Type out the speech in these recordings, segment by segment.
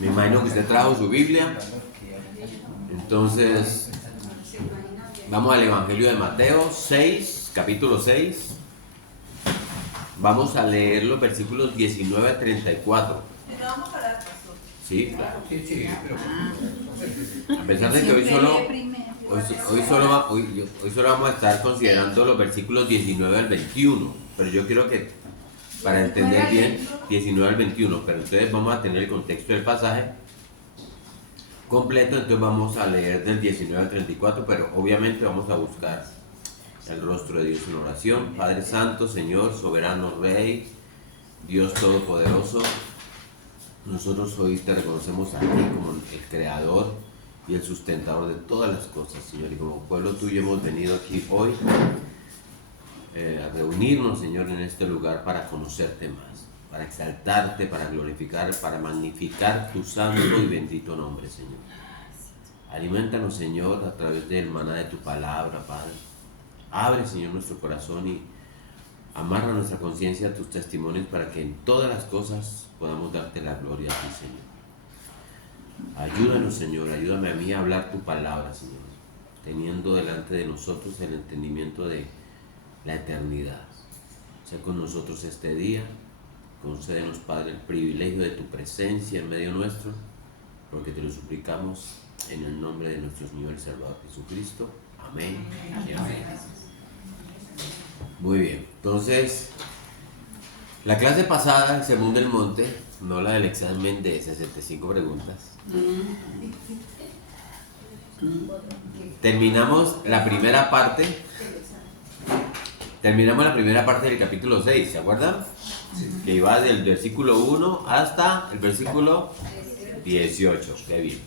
Me imagino que usted trajo su Biblia. Entonces, vamos al Evangelio de Mateo 6, capítulo 6. Vamos a leer los versículos 19 a 34. Vamos a orar, pastor. Sí, claro. A pesar de que hoy solo vamos a estar considerando los versículos 19 al 21, pero yo quiero que, para entender bien, 19 al 21, pero entonces vamos a tener el contexto del pasaje completo, entonces vamos a leer del 19 al 34, pero obviamente vamos a buscar el rostro de Dios en oración. Padre Santo, Señor, Soberano Rey, Dios Todopoderoso, nosotros hoy te reconocemos a ti como el Creador y el sustentador de todas las cosas, Señor, y como pueblo tuyo hemos venido aquí hoy a reunirnos, Señor, en este lugar para conocerte más, para exaltarte, para glorificar, para magnificar tu santo y bendito nombre, Señor. Aliméntanos, Señor, a través del maná de tu palabra, Padre. Abre, Señor, nuestro corazón y amarra nuestra conciencia a tus testimonios para que en todas las cosas podamos darte la gloria a ti, Señor. Ayúdanos, Señor, ayúdame a mí a hablar tu palabra, Señor, teniendo delante de nosotros el entendimiento de la eternidad. Sé con nosotros este día, concédenos, Padre, el privilegio de tu presencia en medio nuestro, porque te lo suplicamos en el nombre de nuestro Señor y Salvador Jesucristo. Amén. Amén. Muy bien, entonces, la clase pasada, el Sermón del Monte, no la del examen de 65 preguntas. Terminamos la primera parte del capítulo 6, ¿se acuerdan? Sí. Que iba del versículo 1 hasta el versículo 18, qué bien.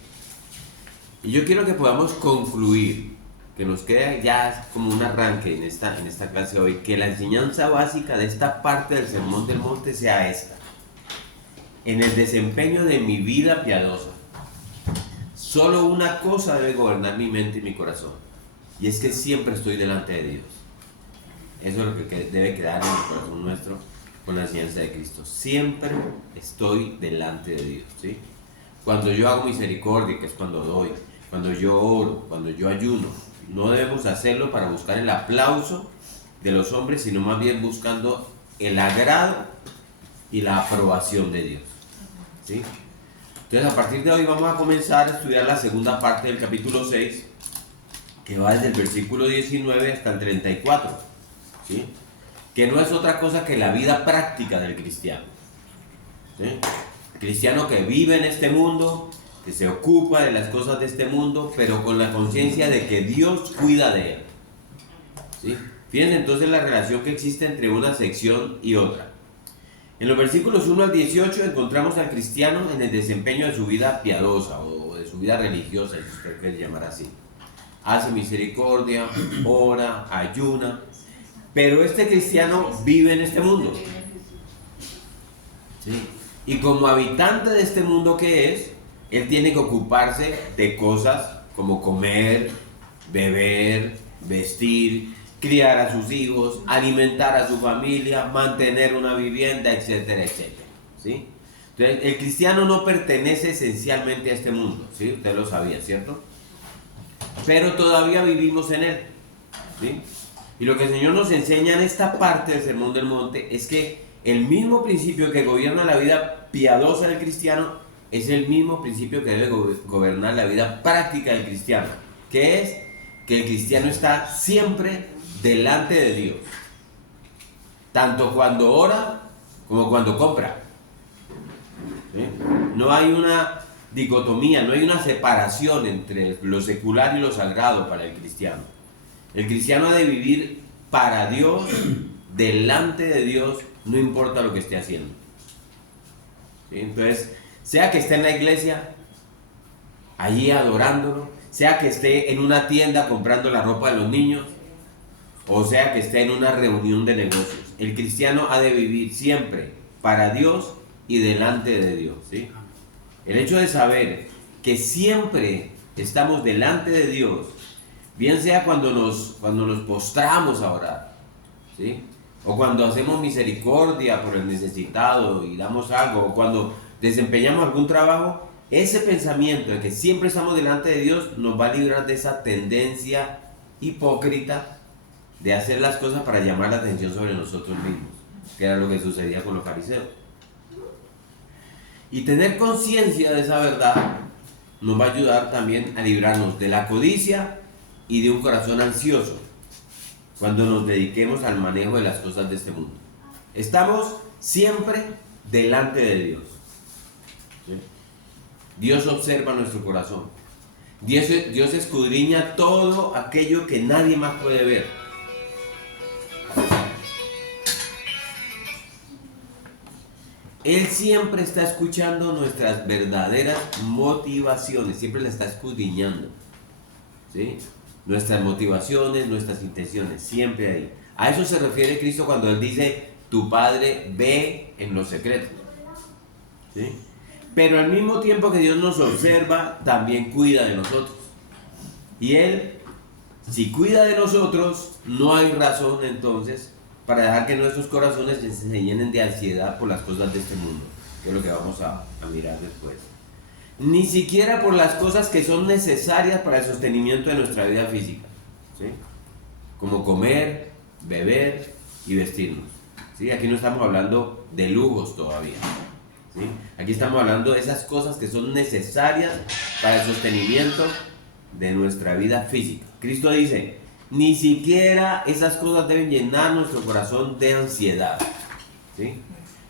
Y yo quiero que podamos concluir, que nos quede ya como un arranque en esta clase hoy, que la enseñanza básica de esta parte del Sermón del Monte sea esta: en el desempeño de mi vida piadosa, solo una cosa debe gobernar mi mente y mi corazón, y es que siempre estoy delante de Dios. Eso es lo que debe quedar en el corazón nuestro con la enseñanza de Cristo. Siempre estoy delante de Dios, ¿sí? Cuando yo hago misericordia, que es cuando doy, cuando yo oro, cuando yo ayuno, no debemos hacerlo para buscar el aplauso de los hombres, sino más bien buscando el agrado y la aprobación de Dios, ¿sí? Entonces, a partir de hoy vamos a comenzar a estudiar la segunda parte del capítulo 6, que va desde el versículo 19 hasta el 34, ¿sí? Que no es otra cosa que la vida práctica del cristiano, ¿sí? El cristiano que vive en este mundo, que se ocupa de las cosas de este mundo, pero con la conciencia de que Dios cuida de él, ¿sí? Fíjense entonces la relación que existe entre una sección y otra. En los versículos 1 al 18 encontramos al cristiano en el desempeño de su vida piadosa o de su vida religiosa, si usted quiere llamar así. Hace misericordia, ora, ayuna, pero este cristiano vive en este mundo, ¿sí? Y como habitante de este mundo que es, él tiene que ocuparse de cosas como comer, beber, vestir, criar a sus hijos, alimentar a su familia, mantener una vivienda, etcétera, etcétera, ¿sí? Entonces, el cristiano no pertenece esencialmente a este mundo, ¿sí? Usted lo sabía, ¿cierto? Pero todavía vivimos en él, ¿sí? Y lo que el Señor nos enseña en esta parte del Sermón del Monte es que el mismo principio que gobierna la vida piadosa del cristiano es el mismo principio que debe gobernar la vida práctica del cristiano, que es que el cristiano está siempre delante de Dios, tanto cuando ora como cuando compra, ¿sí? No hay una dicotomía, no hay una separación entre lo secular y lo sagrado para el cristiano. El cristiano ha de vivir para Dios, delante de Dios, no importa lo que esté haciendo, ¿sí? Entonces, sea que esté en la iglesia, allí adorándolo, sea que esté en una tienda comprando la ropa de los niños, o sea que esté en una reunión de negocios, el cristiano ha de vivir siempre para Dios y delante de Dios, ¿sí? El hecho de saber que siempre estamos delante de Dios, bien sea cuando nos postramos a orar, ¿sí? O cuando hacemos misericordia por el necesitado y damos algo, o cuando desempeñamos algún trabajo, ese pensamiento de que siempre estamos delante de Dios nos va a librar de esa tendencia hipócrita de hacer las cosas para llamar la atención sobre nosotros mismos, que era lo que sucedía con los fariseos. Y tener conciencia de esa verdad nos va a ayudar también a librarnos de la codicia y de un corazón ansioso cuando nos dediquemos al manejo de las cosas de este mundo. Estamos siempre delante de Dios. ¿Sí? Dios observa nuestro corazón. Dios escudriña todo aquello que nadie más puede ver. Él siempre está escuchando nuestras verdaderas motivaciones, siempre la está escudriñando, ¿sí? Nuestras motivaciones, nuestras intenciones, siempre ahí. A eso se refiere Cristo cuando Él dice, tu Padre ve en lo secreto, ¿sí? Pero al mismo tiempo que Dios nos observa, también cuida de nosotros. Y Él, si cuida de nosotros, no hay razón entonces para dejar que nuestros corazones se llenen de ansiedad por las cosas de este mundo, que es lo que vamos a mirar después. Ni siquiera por las cosas que son necesarias para el sostenimiento de nuestra vida física, ¿sí? Como comer, beber y vestirnos, ¿sí? Aquí no estamos hablando de lujos todavía, ¿sí? Aquí estamos hablando de esas cosas que son necesarias para el sostenimiento de nuestra vida física. Cristo dice, ni siquiera esas cosas deben llenar nuestro corazón de ansiedad, ¿sí?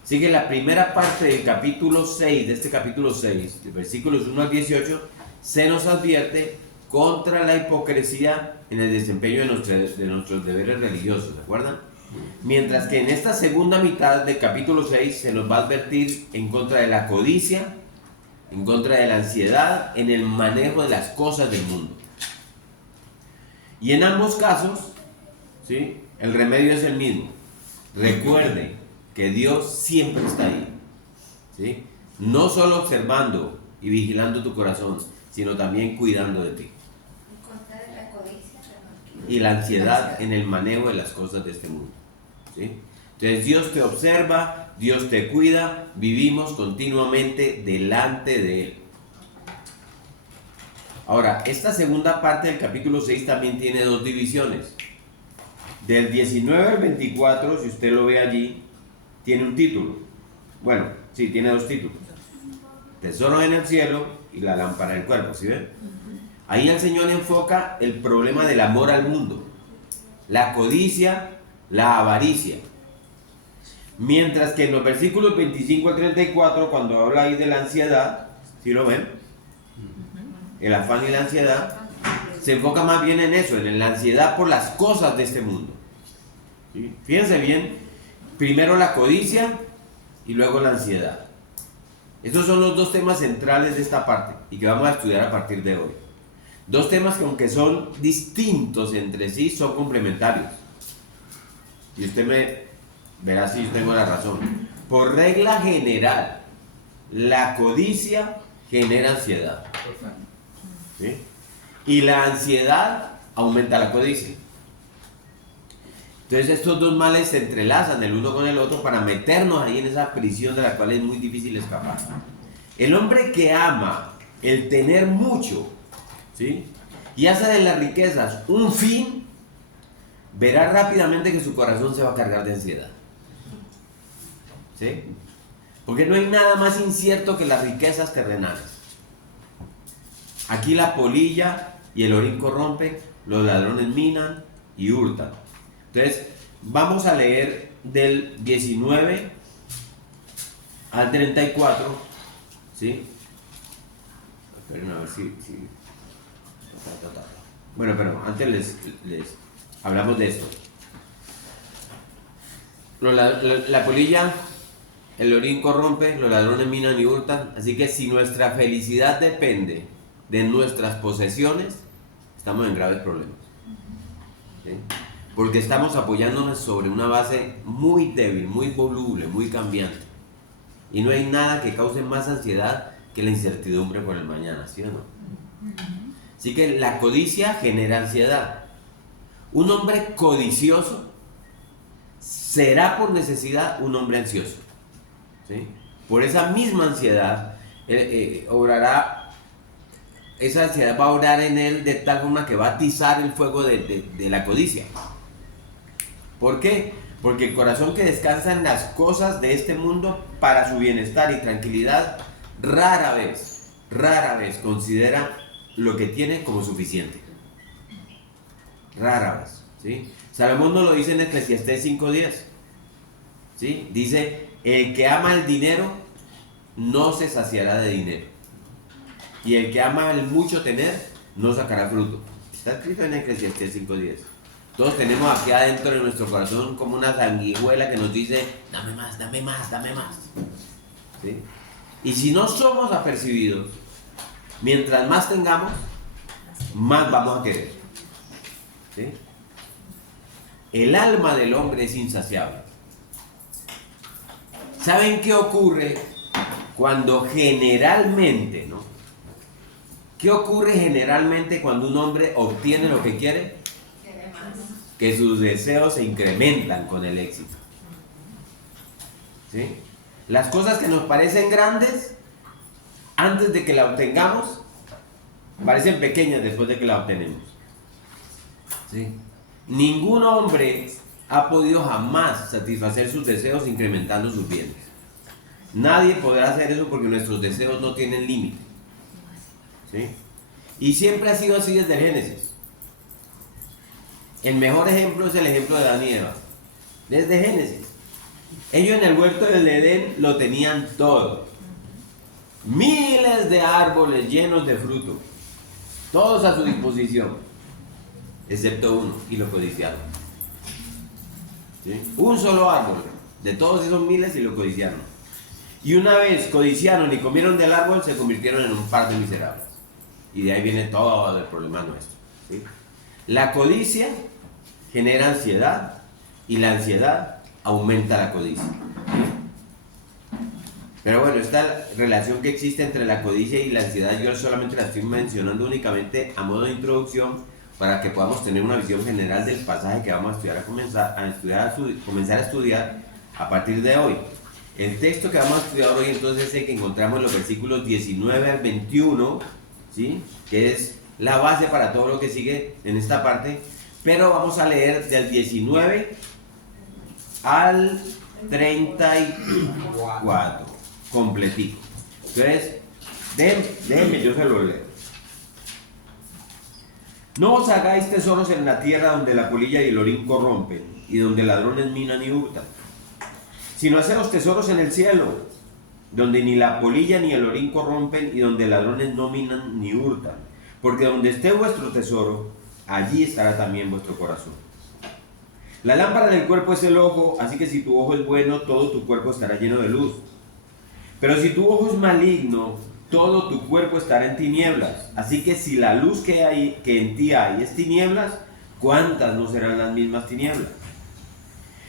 Así que la primera parte del capítulo 6, de este capítulo 6, de versículos 1 al 18, se nos advierte contra la hipocresía en el desempeño de nuestros deberes religiosos, ¿de acuerdo? Mientras que en esta segunda mitad del capítulo 6 se nos va a advertir en contra de la codicia, en contra de la ansiedad, en el manejo de las cosas del mundo. Y en ambos casos, ¿sí?, el remedio es el mismo. Recuerde que Dios siempre está ahí, ¿sí? No solo observando y vigilando tu corazón, sino también cuidando de ti. En contra de la codicia Y la ansiedad en el manejo de las cosas de este mundo, ¿sí? Entonces Dios te observa, Dios te cuida, vivimos continuamente delante de Él. Ahora, esta segunda parte del capítulo 6 también tiene dos divisiones. Del 19 al 24, si usted lo ve allí, tiene un título. Bueno, sí, tiene dos títulos. Tesoros en el cielo y la lámpara del cuerpo, ¿sí ven? Ahí el Señor enfoca el problema del amor al mundo, la codicia, la avaricia. Mientras que en los versículos 25 al 34, cuando habla ahí de la ansiedad, ¿sí lo ven? El afán y la ansiedad, se enfoca más bien en eso, en la ansiedad por las cosas de este mundo, ¿sí? Fíjense bien, primero la codicia y luego la ansiedad. Estos son los dos temas centrales de esta parte y que vamos a estudiar a partir de hoy. Dos temas que, aunque son distintos entre sí, son complementarios. Y usted me verá si yo tengo la razón. Por regla general, la codicia genera ansiedad, ¿sí? Y la ansiedad aumenta la codicia. Entonces estos dos males se entrelazan el uno con el otro para meternos ahí en esa prisión de la cual es muy difícil escapar. El hombre que ama el tener mucho, ¿sí?, y hace de las riquezas un fin, verá rápidamente que su corazón se va a cargar de ansiedad, ¿sí? Porque no hay nada más incierto que las riquezas terrenales. Aquí la polilla y el orín corrompen, los ladrones minan y hurtan. Entonces, vamos a leer del 19 al 34, ¿sí? Esperen a ver si... Bueno, pero antes les hablamos de esto. La polilla, el orín corrompe, los ladrones minan y hurtan. Así que si nuestra felicidad depende de nuestras posesiones, estamos en graves problemas, ¿sí? Porque estamos apoyándonos sobre una base muy débil, muy voluble, muy cambiante. Y no hay nada que cause más ansiedad que la incertidumbre por el mañana, ¿sí o no? Así que la codicia genera ansiedad. Un hombre codicioso será por necesidad un hombre ansioso, ¿sí? Por esa misma ansiedad, obrará, esa ansiedad va a obrar en él de tal forma que va a atizar el fuego de la codicia. ¿Por qué? Porque el corazón que descansa en las cosas de este mundo para su bienestar y tranquilidad, rara vez considera lo que tiene como suficiente. Rara vez, ¿sí? Salomón nos lo dice en Eclesiastés 5:10, ¿sí? Dice, el que ama el dinero no se saciará de dinero, y el que ama el mucho tener no sacará fruto. Está escrito en Eclesiastés 5:10. Todos tenemos aquí adentro de nuestro corazón como una sanguijuela que nos dice, dame más, dame más, dame más, ¿sí? Y si no somos apercibidos, mientras más tengamos, más vamos a querer, ¿sí? El alma del hombre es insaciable. ¿Saben qué ocurre cuando generalmente, ¿no? ¿Qué ocurre generalmente cuando un hombre obtiene lo que quiere? Que sus deseos se incrementan con el éxito, ¿sí? Las cosas que nos parecen grandes antes de que la obtengamos parecen pequeñas después de que la obtenemos, ¿sí? Ningún hombre ha podido jamás satisfacer sus deseos incrementando sus bienes. Nadie podrá hacer eso porque nuestros deseos no tienen límite, ¿sí? Y siempre ha sido así desde el Génesis. El mejor ejemplo es el ejemplo de Adán y Eva. Desde Génesis. Ellos en el huerto del Edén lo tenían todo. Miles de árboles llenos de fruto. Todos a su disposición. Excepto uno, y lo codiciaron. ¿Sí? Un solo árbol. De todos esos miles y lo codiciaron. Y una vez codiciaron y comieron del árbol, se convirtieron en un par de miserables. Y de ahí viene todo el problema nuestro, ¿sí? La codicia genera ansiedad y la ansiedad aumenta la codicia. Pero bueno, esta relación que existe entre la codicia y la ansiedad yo solamente la estoy mencionando únicamente a modo de introducción para que podamos tener una visión general del pasaje que vamos a estudiar, comenzar a estudiar a partir de hoy. El texto que vamos a estudiar hoy entonces es el que encontramos en los versículos 19 al 21, ¿sí? Que es la base para todo lo que sigue en esta parte, pero vamos a leer del 19 al 34, completico. Entonces, déjenme, yo se lo leo. No os hagáis tesoros en la tierra donde la polilla y el orín corrompen, y donde ladrones minan y hurtan, sino haceos tesoros en el cielo, donde ni la polilla ni el orín corrompen, y donde ladrones no minan ni hurtan. Porque donde esté vuestro tesoro, allí estará también vuestro corazón. La lámpara del cuerpo es el ojo, así que si tu ojo es bueno, todo tu cuerpo estará lleno de luz. Pero si tu ojo es maligno, todo tu cuerpo estará en tinieblas. Así que si la luz que en ti hay es tinieblas, ¿cuántas no serán las mismas tinieblas?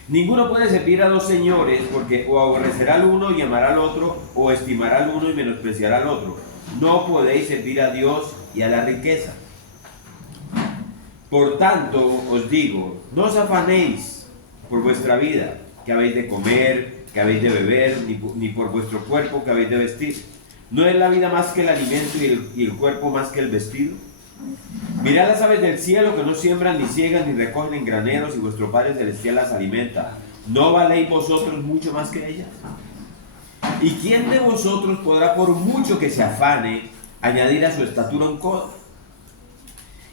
Ninguno puede servir a dos señores, porque o aborrecerá al uno y amará al otro, o estimará al uno y menospreciará al otro. No podéis servir a Dios y a la riqueza. Por tanto, os digo, no os afanéis por vuestra vida, que habéis de comer, que habéis de beber, ni por vuestro cuerpo, que habéis de vestir. ¿No es la vida más que el alimento y el cuerpo más que el vestido? Mirad las aves del cielo, que no siembran, ni ciegan, ni recogen en graneros, y vuestro Padre Celestial las alimenta. ¿No valéis vosotros mucho más que ellas? ¿Y quién de vosotros podrá, por mucho que se afane, añadir a su estatura un codo?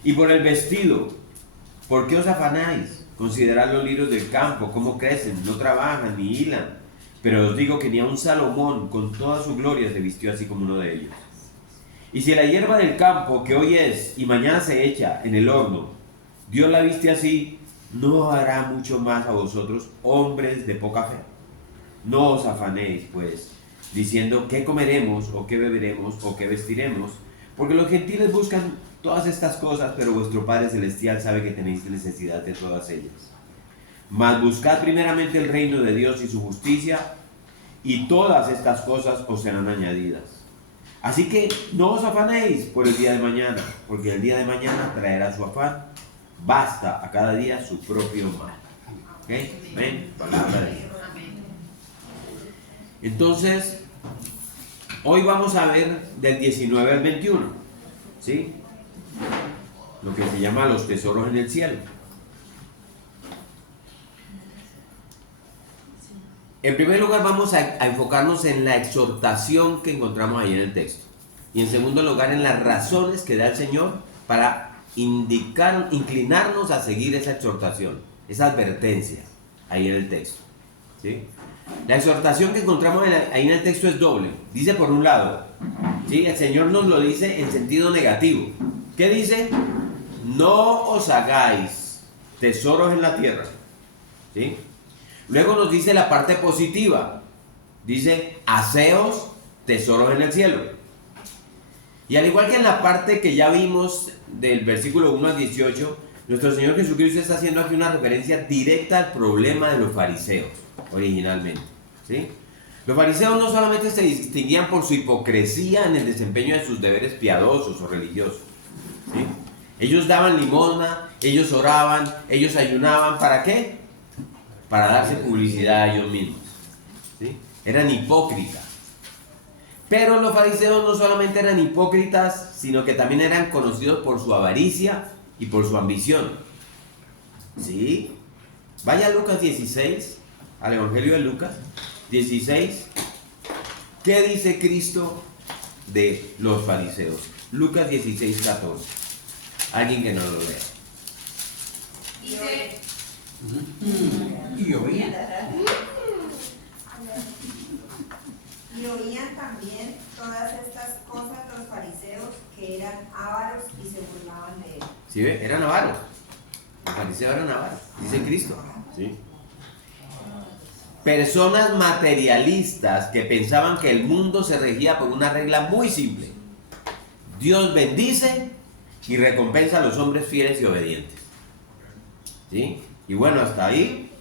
Y por el vestido, ¿por qué os afanáis? Considerad los lirios del campo, cómo crecen, no trabajan ni hilan. Pero os digo que ni aun Salomón, con toda su gloria, se vistió así como uno de ellos. Y si la hierba del campo, que hoy es y mañana se echa en el horno, Dios la viste así, ¿no hará mucho más a vosotros, hombres de poca fe? No os afanéis, pues, diciendo qué comeremos, o qué beberemos, o qué vestiremos, porque los gentiles buscan todas estas cosas, pero vuestro Padre Celestial sabe que tenéis necesidad de todas ellas. Mas buscad primeramente el reino de Dios y su justicia, y todas estas cosas os serán añadidas. Así que no os afanéis por el día de mañana, porque el día de mañana traerá su afán. Basta a cada día su propio mal. ¿Ok? ¿Ven? Palabra de Dios. Entonces, Hoy vamos a ver del 19 al 21, ¿sí? Lo que se llama los tesoros en el cielo. En primer lugar vamos a enfocarnos en la exhortación que encontramos ahí en el texto. Y en segundo lugar en las razones que da el Señor para inclinarnos a seguir esa exhortación, esa advertencia ahí en el texto, ¿sí? La exhortación que encontramos ahí en el texto es doble. Dice por un lado, ¿sí? El Señor nos lo dice en sentido negativo. ¿Qué dice? No os hagáis tesoros en la tierra, ¿sí? Luego nos dice la parte positiva. Dice, haceos tesoros en el cielo. Y al igual que en la parte que ya vimos del versículo 1 al 18, nuestro Señor Jesucristo está haciendo aquí una referencia directa al problema de los fariseos, originalmente, ¿sí? Los fariseos no solamente se distinguían por su hipocresía en el desempeño de sus deberes piadosos o religiosos, ¿sí? Ellos daban limosna, ellos oraban, ellos ayunaban, ¿para qué? Para darse publicidad a ellos mismos, ¿sí? Eran hipócritas. Pero los fariseos no solamente eran hipócritas, sino que también eran conocidos por su avaricia y por su ambición, ¿sí? Vaya a Lucas 16, al Evangelio de Lucas 16. ¿Qué dice Cristo de los fariseos? Lucas 16, 14. Alguien que no lo lea. Dice, Y oían. Y oían también todas estas cosas los fariseos, que eran ávaros y se burlaban de él. ¿Sí ve? Eran avaros. Los fariseos eran avaros, dice Cristo, ¿sí? Personas materialistas que pensaban que el mundo se regía por una regla muy simple. Dios bendice y recompensa a los hombres fieles y obedientes, ¿sí? Y bueno, hasta ahí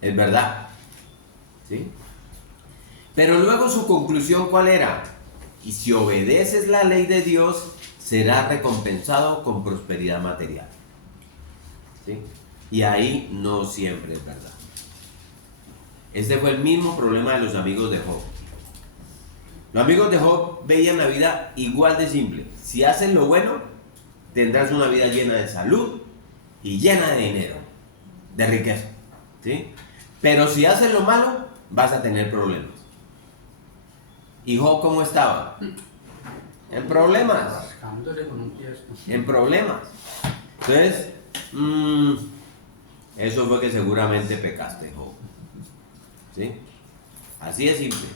es verdad, ¿sí? Pero luego su conclusión, ¿cuál era? Y si obedeces la ley de Dios, serás recompensado con prosperidad material, ¿sí? Y ahí no siempre es verdad. Este fue el mismo problema de los amigos de Job. Los amigos de Job veían la vida igual de simple. Si haces lo bueno, tendrás una vida llena de salud y llena de dinero, de riqueza, ¿sí? Pero si haces lo malo, vas a tener problemas. ¿Y Job cómo estaba? En problemas. Rascándole con un tiesto. En problemas. Entonces, eso fue que seguramente pecaste, Job, ¿sí? Así es simple.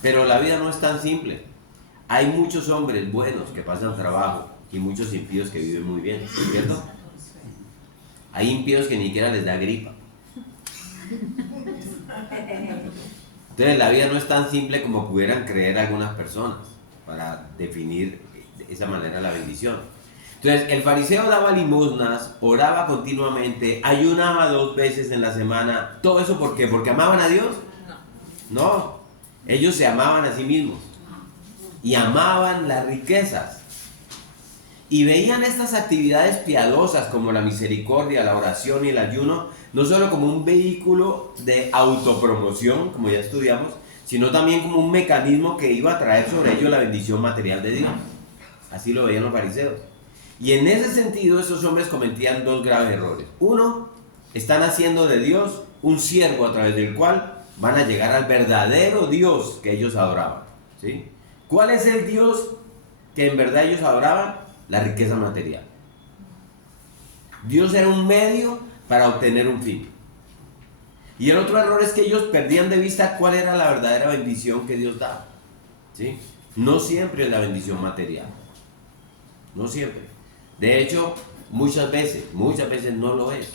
Pero la vida no es tan simple. Hay muchos hombres buenos que pasan trabajo y muchos impíos que viven muy bien, ¿cierto? Hay impíos que ni siquiera les da gripa. Entonces la vida no es tan simple como pudieran creer algunas personas para definir de esa manera la bendición. Entonces el fariseo daba limosnas, oraba continuamente, ayunaba 2 veces en la semana. ¿Todo eso por qué? ¿Porque amaban a Dios? No, ellos se amaban a sí mismos y amaban las riquezas. Y veían estas actividades piadosas como la misericordia, la oración y el ayuno, no solo como un vehículo de autopromoción, como ya estudiamos, sino también como un mecanismo que iba a traer sobre ellos la bendición material de Dios. Así lo veían los fariseos. Y en ese sentido, esos hombres cometían 2 graves errores. Uno, están haciendo de Dios un siervo a través del cual van a llegar al verdadero Dios que ellos adoraban, ¿sí? ¿Cuál es el Dios que en verdad ellos adoraban? La riqueza material. Dios era un medio para obtener un fin. Y el otro error es que ellos perdían de vista cuál era la verdadera bendición que Dios da, ¿sí? No siempre es la bendición material. No siempre. De hecho, muchas veces no lo es.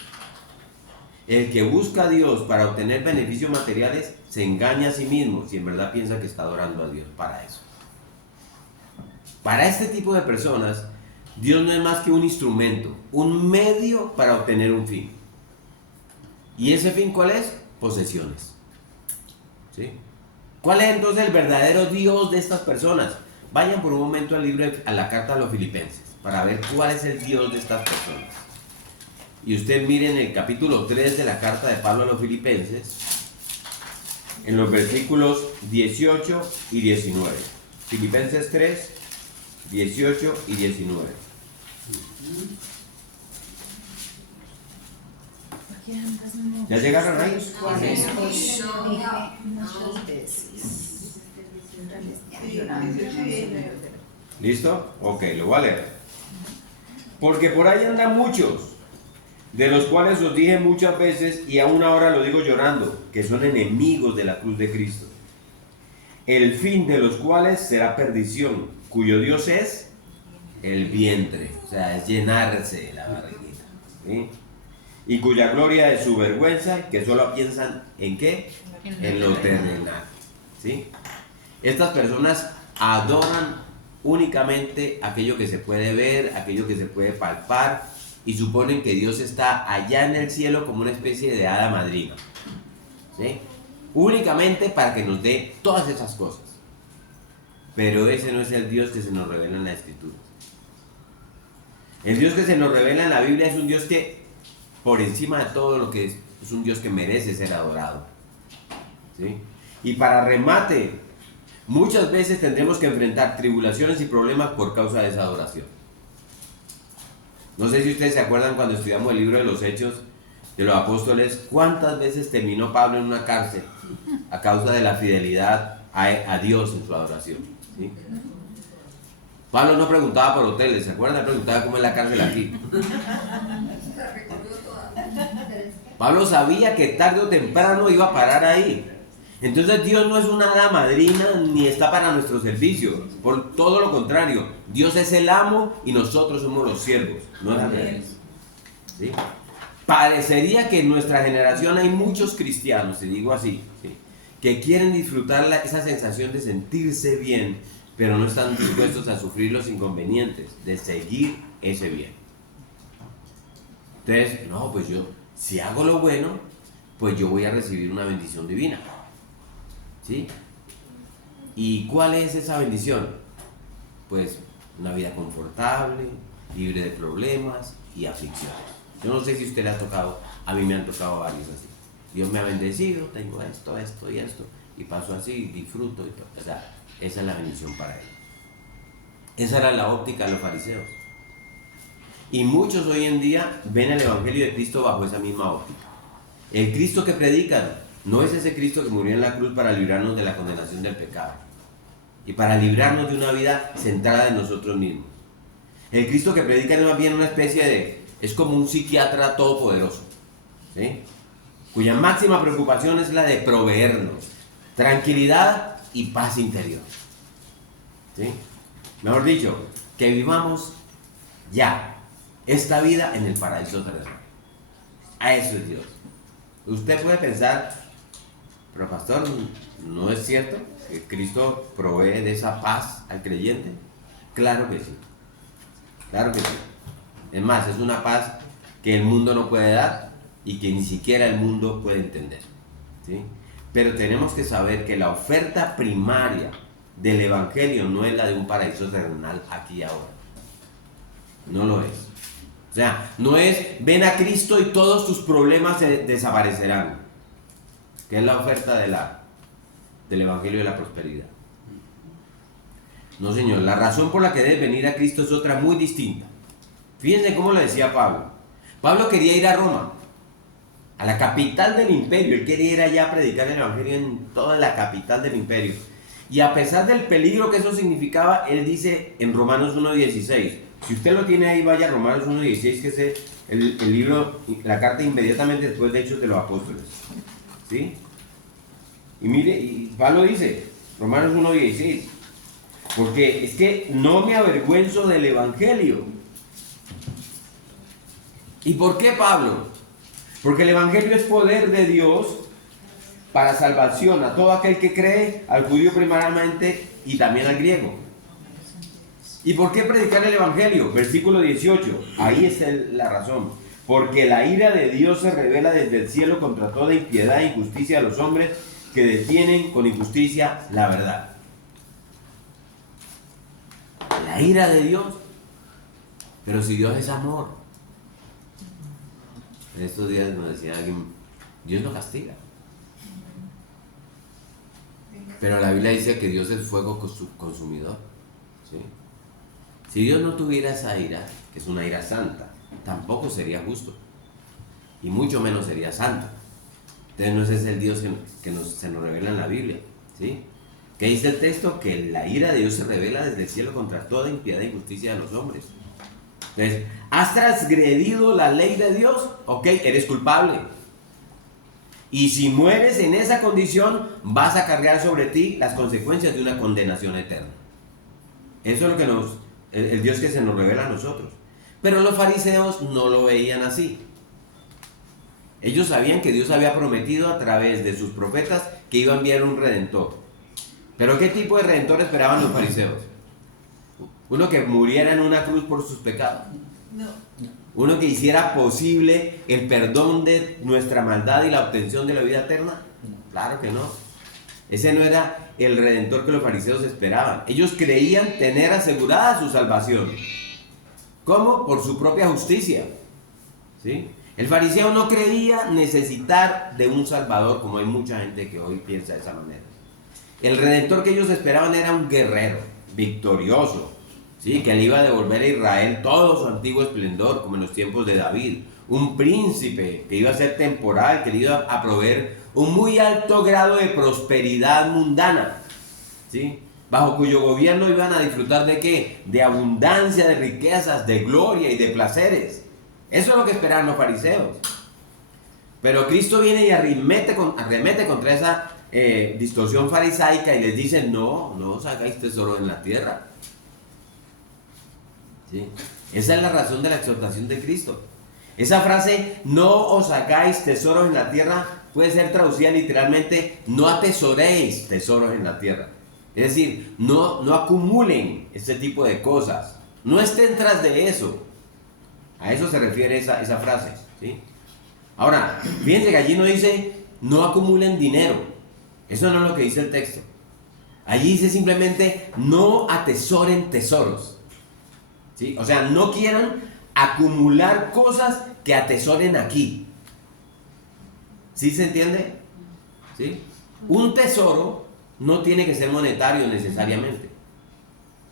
El que busca a Dios para obtener beneficios materiales se engaña a sí mismo si en verdad piensa que está adorando a Dios para eso. Para este tipo de personas, Dios no es más que un instrumento, un medio para obtener un fin. ¿Y ese fin cuál es? Posesiones, ¿sí? ¿Cuál es entonces el verdadero Dios de estas personas? Vayan por un momento al libro, a la carta a los Filipenses, para ver cuál es el Dios de estas personas. Y usted mire en el capítulo 3 de la carta de Pablo a los Filipenses, en los versículos 18 y 19. Filipenses 3, 18 y 19. ¿Ya llegaron ahí? ¿Listo? Ok, lo voy a leer. Porque por ahí andan muchos, de los cuales os dije muchas veces, y aún ahora lo digo llorando, que son enemigos de la cruz de Cristo, el fin de los cuales será perdición, cuyo Dios es el vientre, o sea, es llenarse la barriguita, ¿sí? Y cuya gloria es su vergüenza, que solo piensan en ¿qué? En lo terrenal, ¿sí? Estas personas adoran únicamente aquello que se puede ver, aquello que se puede palpar, y suponen que Dios está allá en el cielo como una especie de hada madrina, ¿sí? Únicamente para que nos dé todas esas cosas. Pero ese no es el Dios que se nos revela en la Escritura. El Dios que se nos revela en la Biblia es un Dios que, por encima de todo lo que es un Dios que merece ser adorado, ¿sí? Y para remate, muchas veces tendremos que enfrentar tribulaciones y problemas por causa de esa adoración. No sé si ustedes se acuerdan cuando estudiamos el libro de los Hechos de los Apóstoles, cuántas veces terminó Pablo en una cárcel a causa de la fidelidad a Dios en su adoración, ¿sí? Pablo no preguntaba por hoteles, ¿se acuerdan? Preguntaba cómo es la cárcel aquí. Pablo sabía que tarde o temprano iba a parar ahí. Entonces Dios no es una hada madrina ni está para nuestro servicio. Por todo lo contrario, Dios es el amo y nosotros somos los siervos. No es al revés, ¿sí? Parecería que en nuestra generación hay muchos cristianos, te digo así, ¿sí?, que quieren disfrutar esa sensación de sentirse bien, pero no están dispuestos a sufrir los inconvenientes de seguir ese bien. Entonces, no, pues yo, si hago lo bueno, pues yo voy a recibir una bendición divina, ¿sí? ¿Y cuál es esa bendición? Pues una vida confortable, libre de problemas y aflicciones. Yo no sé si a usted le ha tocado, a mí me han tocado varios así. Dios me ha bendecido, tengo esto, esto y esto, y paso así, disfruto y todo. O sea, esa es la bendición para él. Esa era la óptica de los fariseos. Y muchos hoy en día ven el Evangelio de Cristo bajo esa misma óptica. El Cristo que predican no es ese Cristo que murió en la cruz para librarnos de la condenación del pecado y para librarnos de una vida centrada en nosotros mismos. El Cristo que predican es más bien una especie de, es como un psiquiatra todopoderoso, ¿sí?, cuya máxima preocupación es la de proveernos tranquilidad y paz interior, ¿sí? Mejor dicho, que vivamos ya esta vida en el paraíso terrenal. A eso es Dios. Usted puede pensar, pero pastor, ¿no es cierto que Cristo provee de esa paz al creyente? Claro que sí, claro que sí. Es más, es una paz que el mundo no puede dar y que ni siquiera el mundo puede entender, ¿sí? Pero tenemos que saber que la oferta primaria del Evangelio no es la de un paraíso terrenal aquí y ahora. No lo es. O sea, no es ven a Cristo y todos tus problemas se desaparecerán, que es la oferta del Evangelio de la prosperidad. No, señor, la razón por la que debes venir a Cristo es otra muy distinta. Fíjense cómo lo decía Pablo. Pablo quería ir a Roma, a la capital del imperio. Él quería ir allá a predicar el Evangelio en toda la capital del imperio. Y a pesar del peligro que eso significaba, él dice en Romanos 1:16, si usted lo tiene ahí, vaya a Romanos 1:16, que es el libro, la carta inmediatamente después de Hechos de los Apóstoles, ¿sí? Y mire, y Pablo dice, Romanos 1:16, porque es que no me avergüenzo del Evangelio. ¿Y por qué, Pablo? Porque el Evangelio es poder de Dios para salvación a todo aquel que cree, al judío primeramente y también al griego. ¿Y por qué predicar el Evangelio? Versículo 18, ahí está la razón. Porque la ira de Dios se revela desde el cielo contra toda impiedad e injusticia de los hombres que detienen con injusticia la verdad. La ira de Dios. Pero si Dios es amor. En estos días nos decía alguien, Dios no castiga. Pero la Biblia dice que Dios es fuego consumidor. ¿Sí? Si Dios no tuviera esa ira, que es una ira santa, tampoco sería justo. Y mucho menos sería santo. Entonces no ese es el Dios que se nos revela en la Biblia. ¿Sí? Que dice el texto que la ira de Dios se revela desde el cielo contra toda impiedad e injusticia de los hombres. Entonces, ¿has transgredido la ley de Dios? Ok, eres culpable. Y si mueres en esa condición, vas a cargar sobre ti las consecuencias de una condenación eterna. Eso es lo que el Dios que se nos revela a nosotros. Pero los fariseos no lo veían así. Ellos sabían que Dios había prometido a través de sus profetas que iba a enviar un redentor. ¿Pero qué tipo de redentor esperaban los fariseos? Uno que muriera en una cruz por sus pecados. No. Uno que hiciera posible el perdón de nuestra maldad y la obtención de la vida eterna. Claro que no. Ese no era el redentor que los fariseos esperaban. Ellos creían tener asegurada su salvación. ¿Cómo? Por su propia justicia. ¿Sí? El fariseo no creía necesitar de un salvador, como hay mucha gente que hoy piensa de esa manera. El redentor que ellos esperaban era un guerrero victorioso, ¿sí? Que le iba a devolver a Israel todo su antiguo esplendor, como en los tiempos de David. Un príncipe que iba a ser temporal, que le iba a proveer un muy alto grado de prosperidad mundana, ¿sí? Bajo cuyo gobierno iban a disfrutar ¿de qué? De abundancia, de riquezas, de gloria y de placeres. Eso es lo que esperaban los fariseos. Pero Cristo viene y arremete contra esa distorsión farisaica y les dice: no os hagáis tesoro en la tierra. ¿Sí? Esa es la razón de la exhortación de Cristo. Esa frase, no os hagáis tesoros en la tierra, puede ser traducida literalmente: no atesoréis tesoros en la tierra. Es decir, no acumulen este tipo de cosas. No estén tras de eso. A eso se refiere esa frase. ¿Sí? Ahora, fíjense que allí no dice no acumulen dinero. Eso no es lo que dice el texto. Allí dice simplemente no atesoren tesoros. ¿Sí? O sea, no quieran acumular cosas que atesoren aquí. ¿Sí se entiende? ¿Sí? Un tesoro no tiene que ser monetario necesariamente.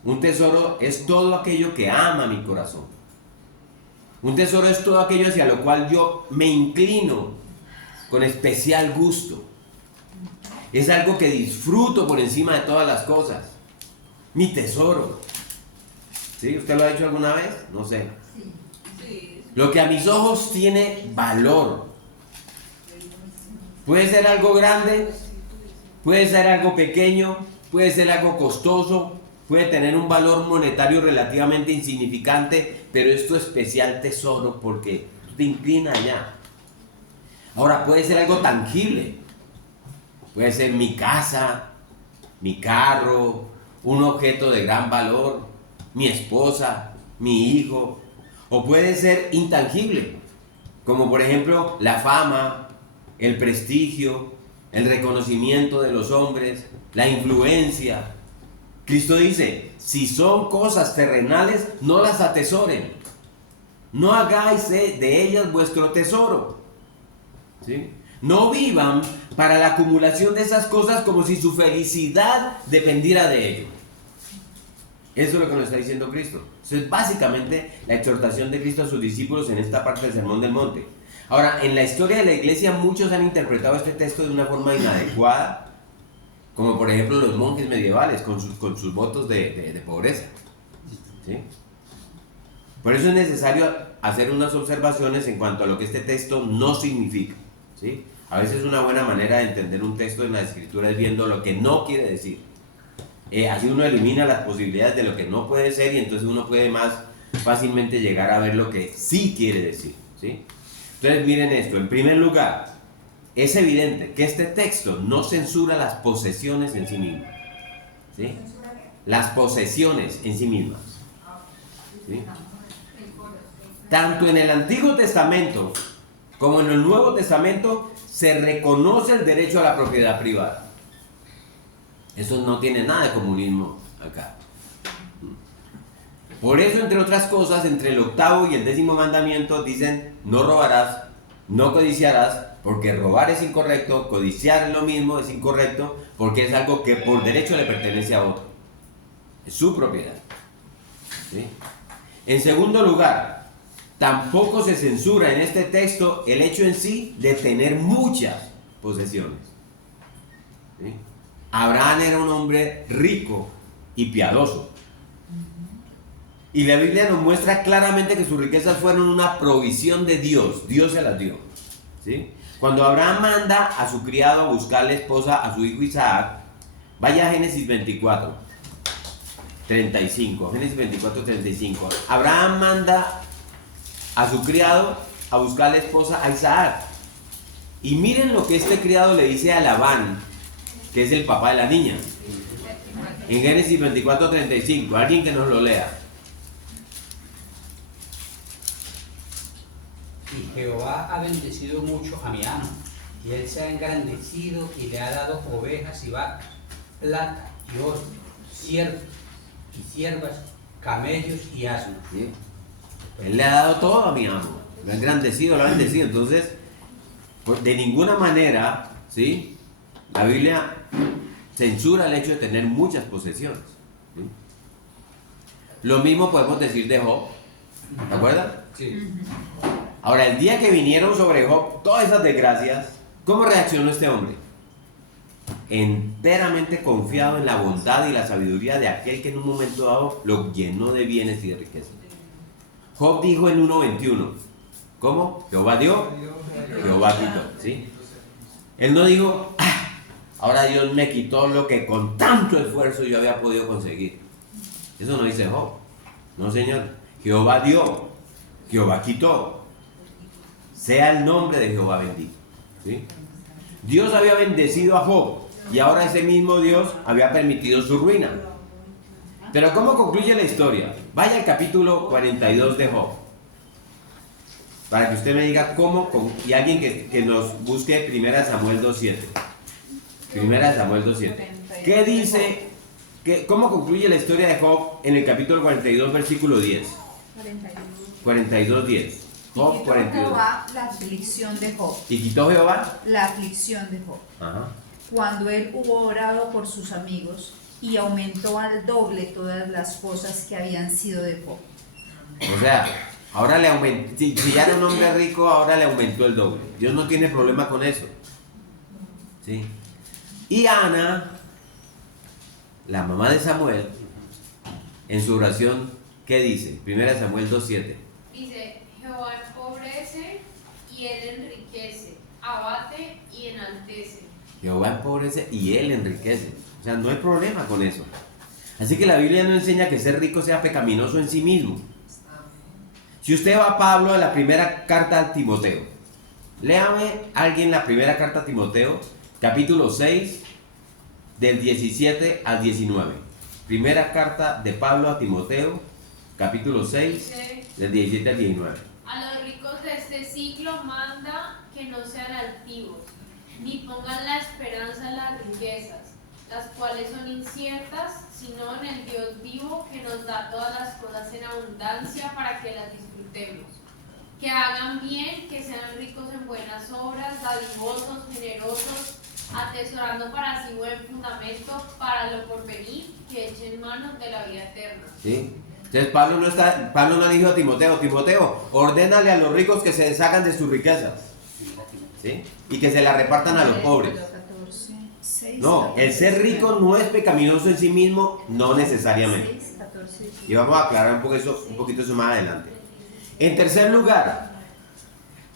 Un tesoro es todo aquello que ama mi corazón. Un tesoro es todo aquello hacia lo cual yo me inclino con especial gusto. Es algo que disfruto por encima de todas las cosas. Mi tesoro. ¿Sí? ¿Usted lo ha hecho alguna vez? No sé. Sí. Lo que a mis ojos tiene valor. Puede ser algo grande, puede ser algo pequeño, puede ser algo costoso, puede tener un valor monetario relativamente insignificante, pero es tu especial tesoro porque te inclina allá. Ahora, puede ser algo tangible. Puede ser mi casa, mi carro, un objeto de gran valor, mi esposa, mi hijo. O puede ser intangible, como por ejemplo la fama, el prestigio, el reconocimiento de los hombres, la influencia. Cristo dice, si son cosas terrenales, no las atesoren. No hagáis de ellas vuestro tesoro. ¿Sí? No vivan para la acumulación de esas cosas como si su felicidad dependiera de ello. Eso es lo que nos está diciendo Cristo. Eso es básicamente la exhortación de Cristo a sus discípulos en esta parte del Sermón del Monte. Ahora, en la historia de la iglesia muchos han interpretado este texto de una forma inadecuada, como por ejemplo los monjes medievales con sus votos de pobreza. ¿Sí? Por eso es necesario hacer unas observaciones en cuanto a lo que este texto no significa. ¿Sí? A veces una buena manera de entender un texto en la escritura es viendo lo que no quiere decir. Así uno elimina las posibilidades de lo que no puede ser y entonces uno puede más fácilmente llegar a ver lo que sí quiere decir. ¿Sí? Entonces miren esto, en primer lugar, es evidente que este texto no censura las posesiones en sí mismas. ¿Sí? Las posesiones en sí mismas. ¿Sí? Tanto en el Antiguo Testamento como en el Nuevo Testamento se reconoce el derecho a la propiedad privada. Eso no tiene nada de comunismo acá. Por eso, entre otras cosas, entre el 8º y el 10º mandamiento dicen: no robarás, no codiciarás, Porque robar es incorrecto, codiciar es lo mismo, es incorrecto, porque es algo que por derecho le pertenece a otro. Es su propiedad. ¿Sí? En segundo lugar, tampoco se censura en este texto el hecho en sí de tener muchas posesiones. ¿Sí? Abraham era un hombre rico y piadoso. Y la Biblia nos muestra claramente que sus riquezas fueron una provisión de Dios. Dios se las dio. ¿Sí? Cuando Abraham manda a su criado a buscarle esposa a su hijo Isaac, vaya a Génesis 24, 35. Génesis 24, 35. Abraham manda a su criado a buscarle esposa a Isaac. Y miren lo que este criado le dice a Labán, que es el papá de la niña. En Génesis 24, 35. Alguien que nos lo lea. Y Jehová ha bendecido mucho a mi amo, y él se ha engrandecido y le ha dado ovejas y vacas, plata y oro, siervos y siervas, camellos y asnos. ¿Sí? Él le ha dado todo a mi amo. Lo ha engrandecido, lo ha bendecido. Entonces, pues, de ninguna manera, ¿sí?, la Biblia censura el hecho de tener muchas posesiones. ¿Sí? Lo mismo podemos decir de Job. ¿De acuerdo? Sí. Ahora, el día que vinieron sobre Job todas esas desgracias, ¿cómo reaccionó este hombre? Enteramente confiado en la bondad y la sabiduría de aquel que en un momento dado lo llenó de bienes y de riquezas. Job dijo en 1:21, ¿cómo? Jehová dio, Jehová quitó. ¿Sí? Él no dijo, ahora Dios me quitó lo que con tanto esfuerzo yo había podido conseguir. Eso no dice Job. No, señor. Jehová dio, Jehová quitó. Sea el nombre de Jehová bendito. ¿Sí? Dios había bendecido a Job y ahora ese mismo Dios había permitido su ruina. Pero ¿cómo concluye la historia? Vaya al capítulo 42 de Job, para que usted me diga cómo, y alguien que nos busque 1 Samuel 2:7. 1 Samuel 2:7. ¿Qué dice? ¿Cómo concluye la historia de Job en el capítulo 42, versículo 10? 42:10. Job 42. Jehová la aflicción de Job. ¿Y quitó Jehová? La aflicción de Job. Ajá. Cuando él hubo orado por sus amigos y aumentó al doble todas las cosas que habían sido de Job. O sea, ahora le aumentó. Si ya era un hombre rico, ahora le aumentó el doble. Dios no tiene problema con eso. ¿Sí? Y Ana, la mamá de Samuel, en su oración, ¿qué dice? 1 Samuel 2:7. Dice, Jehová empobrece y él enriquece, abate y enaltece. Jehová empobrece y él enriquece. O sea, no hay problema con eso. Así que la Biblia no enseña que ser rico sea pecaminoso en sí mismo. Si usted va a Pablo de la primera carta a Timoteo, léame alguien la primera carta a Timoteo, capítulo 6, del 17 al 19. Primera carta de Pablo a Timoteo, capítulo 6, Dice, del 17 al 19. a los ricos de este siglo manda que no sean altivos, ni pongan la esperanza en las riquezas, las cuales son inciertas, sino en el Dios vivo que nos da todas las cosas en abundancia para que las disfrutemos. Que hagan bien, que sean ricos en buenas obras, dadivosos, generosos, atesorando para sí buen fundamento para lo porvenir, que echen manos de la vida eterna. ¿Sí? Entonces Pablo no dijo a Timoteo, ordénale a los ricos que se deshagan de sus riquezas, ¿sí?, y que se las repartan a los pobres. No, el ser rico no es pecaminoso en sí mismo, no necesariamente. Y vamos a aclarar un poquito eso más adelante. En tercer lugar,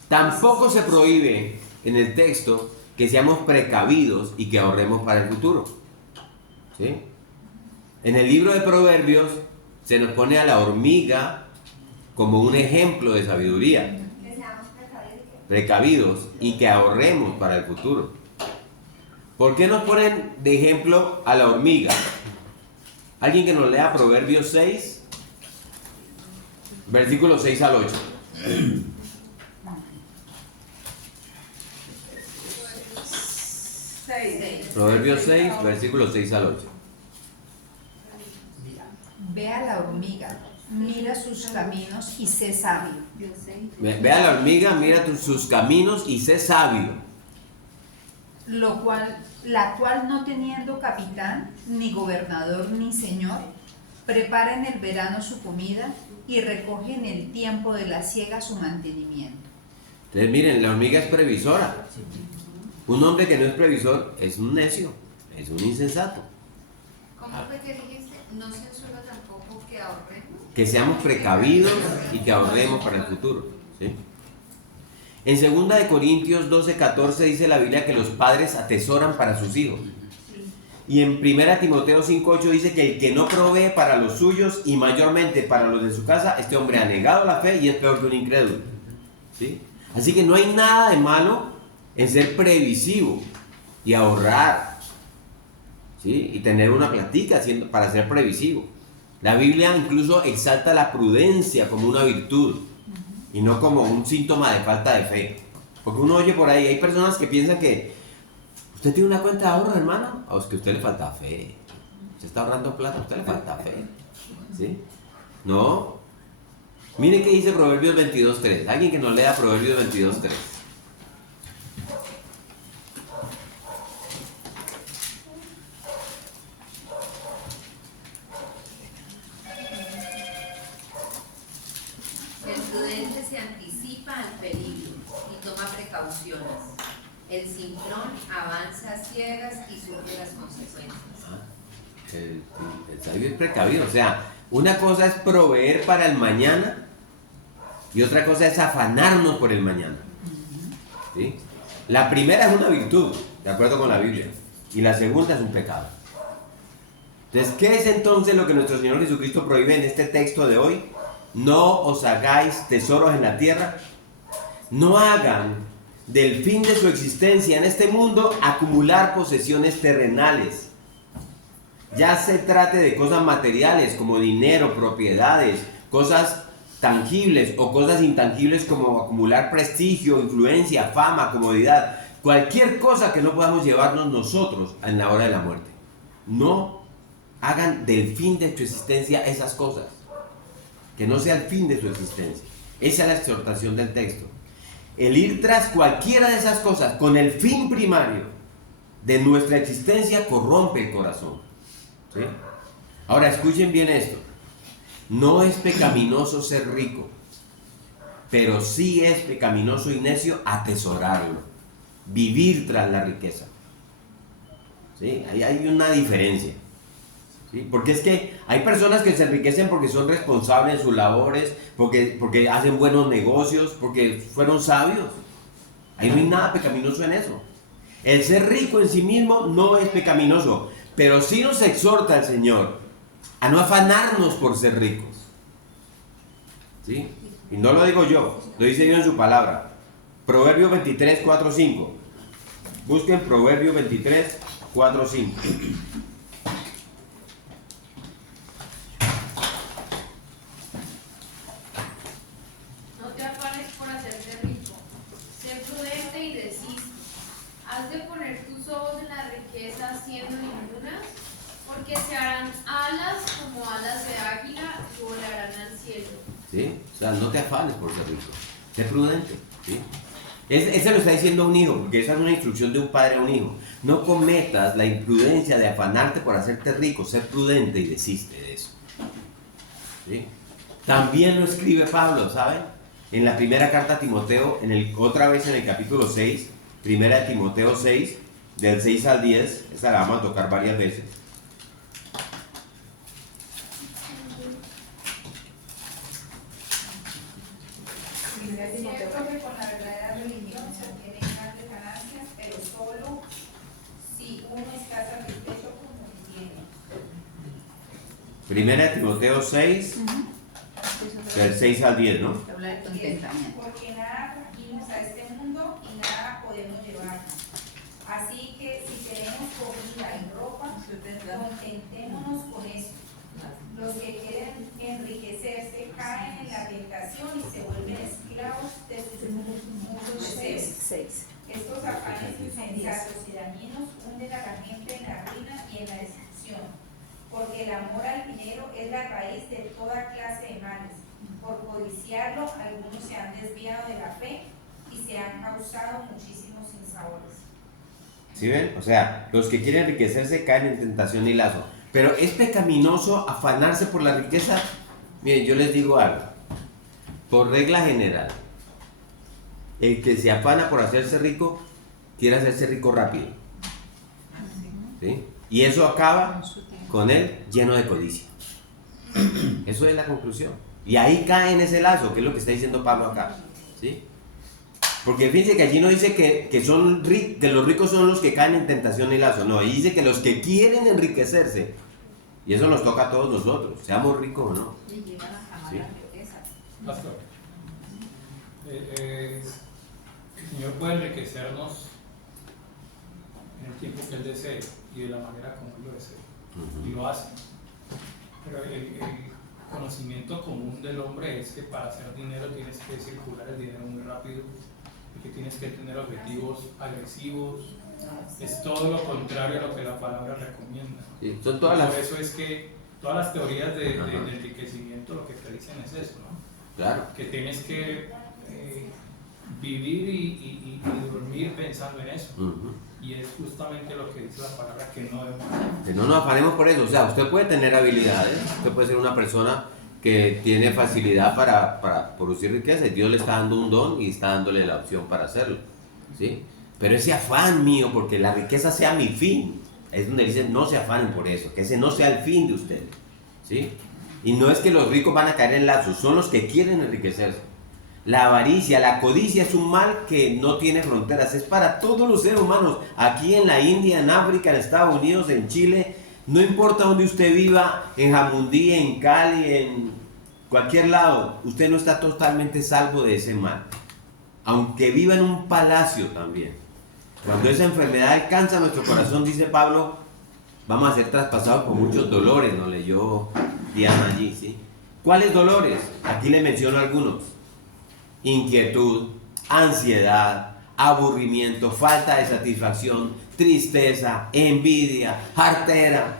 tampoco se prohíbe en el texto que seamos precavidos y que ahorremos para el futuro. ¿Sí? En el libro de Proverbios se nos pone a la hormiga como un ejemplo de sabiduría. Que seamos Precavidos y que ahorremos para el futuro. ¿Por qué nos ponen de ejemplo a la hormiga? Alguien que nos lea Proverbios 6, versículos 6 al 8. Proverbios 6, versículos 6 al 8. Ve a la hormiga, mira sus caminos y sé sabio. Ve a la hormiga, mira sus caminos y sé sabio. la cual no teniendo capitán, ni gobernador, ni señor, prepara en el verano su comida y recoge en el tiempo de la siega su mantenimiento. Entonces miren, la hormiga es previsora. Un hombre que no es previsor es un necio, es un insensato. ¿Cómo fue que dijiste? No censura tampoco que ahorremos. Que seamos precavidos y que ahorremos para el futuro, ¿sí? En 2 de Corintios 12:14 dice la Biblia que los padres atesoran para sus hijos. Y en 1 Timoteo 5:8 dice que el que no provee para los suyos y mayormente para los de su casa, este hombre ha negado la fe y es peor que un incrédulo, ¿sí? Así que no hay nada de malo en ser previsivo y ahorrar, ¿sí? Y tener una platica para ser previsivo. La Biblia incluso exalta la prudencia como una virtud y no como un síntoma de falta de fe. Porque uno oye por ahí, hay personas que piensan que usted tiene una cuenta de ahorro, hermano, o es que a usted le falta fe. Usted está ahorrando plata, a usted le falta fe, ¿sí? No. Miren qué dice Proverbios 22:3. Alguien que nos lea Proverbios 22:3. El prudente se anticipa al peligro y toma precauciones. El simplón avanza a ciegas y sufre las consecuencias. El sabio es precavido. O sea, una cosa es proveer para el mañana y otra cosa es afanarnos por el mañana, ¿sí? La primera es una virtud, de acuerdo con la Biblia, y la segunda es un pecado. Entonces, ¿qué es entonces lo que nuestro Señor Jesucristo prohíbe en este texto de hoy? No os hagáis tesoros en la tierra. No hagan del fin de su existencia en este mundo acumular posesiones terrenales. Ya se trate de cosas materiales como dinero, propiedades, cosas tangibles o cosas intangibles como acumular prestigio, influencia, fama, comodidad. Cualquier cosa que no podamos llevarnos nosotros en la hora de la muerte. No hagan del fin de su existencia esas cosas. Que no sea el fin de su existencia. Esa es la exhortación del texto. El ir tras cualquiera de esas cosas con el fin primario de nuestra existencia corrompe el corazón, ¿sí? Ahora escuchen bien esto. No es pecaminoso ser rico, pero sí es pecaminoso y necio atesorarlo, vivir tras la riqueza, ¿sí? Ahí hay una diferencia, ¿sí? Porque es que hay personas que se enriquecen porque son responsables en sus labores, porque hacen buenos negocios, porque fueron sabios. Ahí no hay nada pecaminoso en eso. El ser rico en sí mismo no es pecaminoso, pero sí nos exhorta el Señor a no afanarnos por ser ricos, ¿sí? Y no lo digo yo, lo dice Dios en su palabra. Proverbios 23, 4, 5. Busquen Proverbios 23, 4, 5. No te afanes por hacerte rico. Sé prudente y desiste. Has de poner tus ojos en la riqueza siendo ningunas, porque se harán alas como alas de águila y volarán al cielo. ¿Sí? O sea, no te afanes por ser rico. Sé prudente, ¿sí? Ese lo está diciendo un hijo, porque esa es una instrucción de un padre a un hijo. No cometas la imprudencia de afanarte por hacerte rico. Sé prudente y desiste de eso, ¿sí? También lo escribe Pablo, ¿saben? En la primera carta a Timoteo, otra vez en el capítulo 6, primera de Timoteo 6, del 6 al 10, esta la vamos a tocar varias veces. Es cierto que con la verdadera religión se obtienen grandes ganancias, pero solo si uno está satisfecho con lo que tiene. Primera de Timoteo 6, del 6 al 10, ¿no? Habla de contentamiento. Porque nada trajimos a este mundo y nada podemos llevarnos. Así que si tenemos comida y ropa, contentémonos con eso. Los que quieren enriquecerse caen en la tentación y se vuelven esclavos de sus muchos deseos. Estos afanes insensatos y dañinos hunden a la gente en la ruina y en la destrucción, porque el amor al dinero es la raíz de toda clase de males. Por codiciarlo, algunos se han desviado de la fe y se han causado muchísimos sinsabores. ¿Sí ven? O sea, los que quieren enriquecerse caen en tentación y lazo. Pero es pecaminoso afanarse por la riqueza. Miren, yo les digo algo. Por regla general, el que se afana por hacerse rico, quiere hacerse rico rápido. ¿Sí? Y eso acaba con él lleno de codicia. Eso es la conclusión. Y ahí cae en ese lazo, que es lo que está diciendo Pablo acá. ¿Sí? Porque fíjense que allí no dice que los ricos son los que caen en tentación y lazo. No, ahí dice que los que quieren enriquecerse. Y eso nos toca a todos nosotros, seamos ricos o no. Y llegan a jamar Sí. las riquezas. Pastor, el Señor puede enriquecernos en el tiempo que Él desee y de la manera como Él lo desee, y lo hace. Pero el conocimiento común del hombre es que para hacer dinero tienes que circular el dinero muy rápido, y que tienes que tener objetivos agresivos. Es todo lo contrario a lo que la palabra recomienda. Sí, son todas las... Por eso es que todas las teorías de enriquecimiento lo que te dicen es eso, ¿no? Claro. Que tienes que vivir y dormir pensando en eso. Y es justamente lo que dice la palabra, que no debemos hacer. Que no nos afanemos por eso. O sea, usted puede tener habilidades, usted puede ser una persona que tiene facilidad para producir riqueza y Dios le está dando un don y está dándole la opción para hacerlo, ¿sí? Pero ese afán mío, porque la riqueza sea mi fin, es donde dicen no se afanen por eso, que ese no sea el fin de ustedes, ¿sí? Y no es que los ricos van a caer en lazos, son los que quieren enriquecerse. La avaricia, la codicia es un mal que no tiene fronteras, es para todos los seres humanos, aquí en la India, en África, en Estados Unidos, en Chile, no importa donde usted viva, en Jamundí, en Cali, en cualquier lado, usted no está totalmente salvo de ese mal, aunque viva en un palacio también. Cuando esa enfermedad alcanza nuestro corazón, dice Pablo, vamos a ser traspasados por muchos dolores, nos leyó Diana allí, ¿sí? ¿Cuáles dolores? Aquí le menciono algunos. Inquietud, ansiedad, aburrimiento, falta de satisfacción, tristeza, envidia, jartera,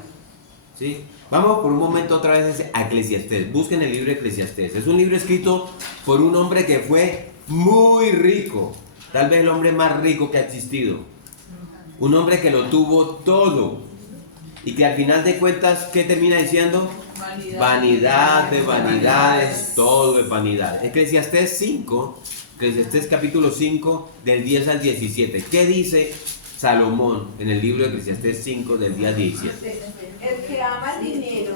¿sí? Vamos por un momento otra vez a Eclesiastés. Busquen el libro de Eclesiastés. Es un libro escrito por un hombre que fue muy rico, tal vez el hombre más rico que ha existido, un hombre que lo tuvo todo y que al final de cuentas, ¿qué termina diciendo? Vanidad de vanidades, todo es vanidad. Eclesiastés 5, Eclesiastés capítulo 5, del 10 al 17. ¿Qué dice Salomón en el libro de Eclesiastés 5, del día 17? El que ama el dinero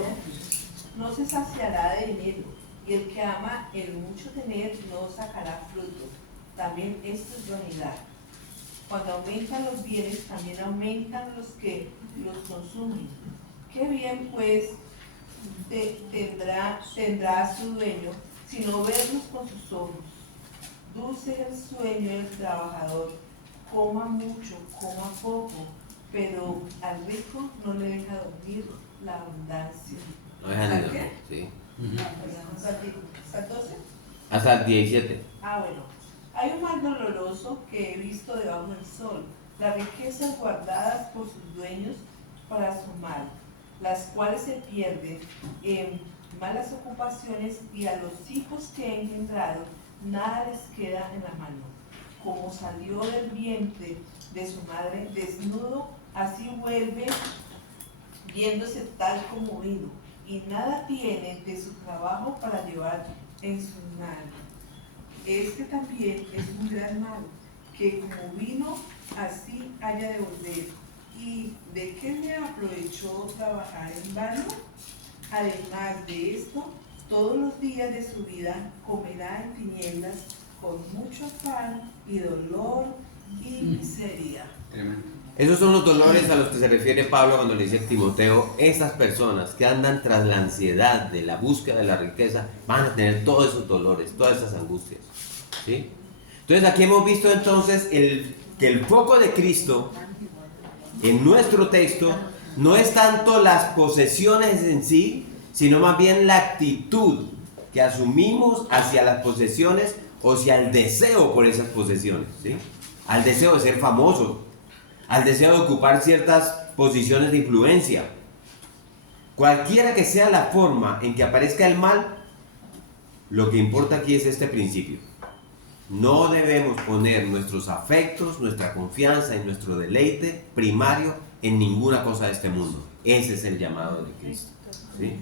no se saciará de dinero, y el que ama el mucho tener no sacará fruto. También esto es vanidad. Cuando aumentan los bienes, también aumentan los que los consumen. Qué bien pues tendrá su dueño, sino verlos con sus ojos. Dulce es el sueño del trabajador, coma mucho, coma poco, pero al rico no le deja dormir la abundancia. No dejan de ¿Hasta dormir, qué? sí. ¿Hasta el 12? Hasta el 17. Bueno. Hay un mal doloroso que he visto debajo del sol, las riquezas guardadas por sus dueños para su mal, las cuales se pierden en malas ocupaciones, y a los hijos que he engendrado nada les queda en la mano. Como salió del vientre de su madre desnudo, así vuelve viéndose tal como vino, y nada tiene de su trabajo para llevar en su mano. Este también es un gran mal, que como vino, así haya de volver. ¿Y de qué le aprovechó trabajar en vano? Además de esto, todos los días de su vida comerá en tinieblas, con mucho afán y dolor y miseria. Esos son los dolores a los que se refiere Pablo cuando le dice a Timoteo, estas personas que andan tras la ansiedad de la búsqueda de la riqueza van a tener todos esos dolores, todas esas angustias, ¿sí? Entonces aquí hemos visto entonces que el foco de Cristo en nuestro texto no es tanto las posesiones en sí, sino más bien la actitud que asumimos hacia las posesiones o hacia el deseo por esas posesiones, ¿sí? Al deseo de ser famoso, al deseo de ocupar ciertas posiciones de influencia. Cualquiera que sea la forma en que aparezca el mal, lo que importa aquí es este principio. No debemos poner nuestros afectos, nuestra confianza y nuestro deleite primario en ninguna cosa de este mundo. Ese es el llamado de Cristo, ¿sí?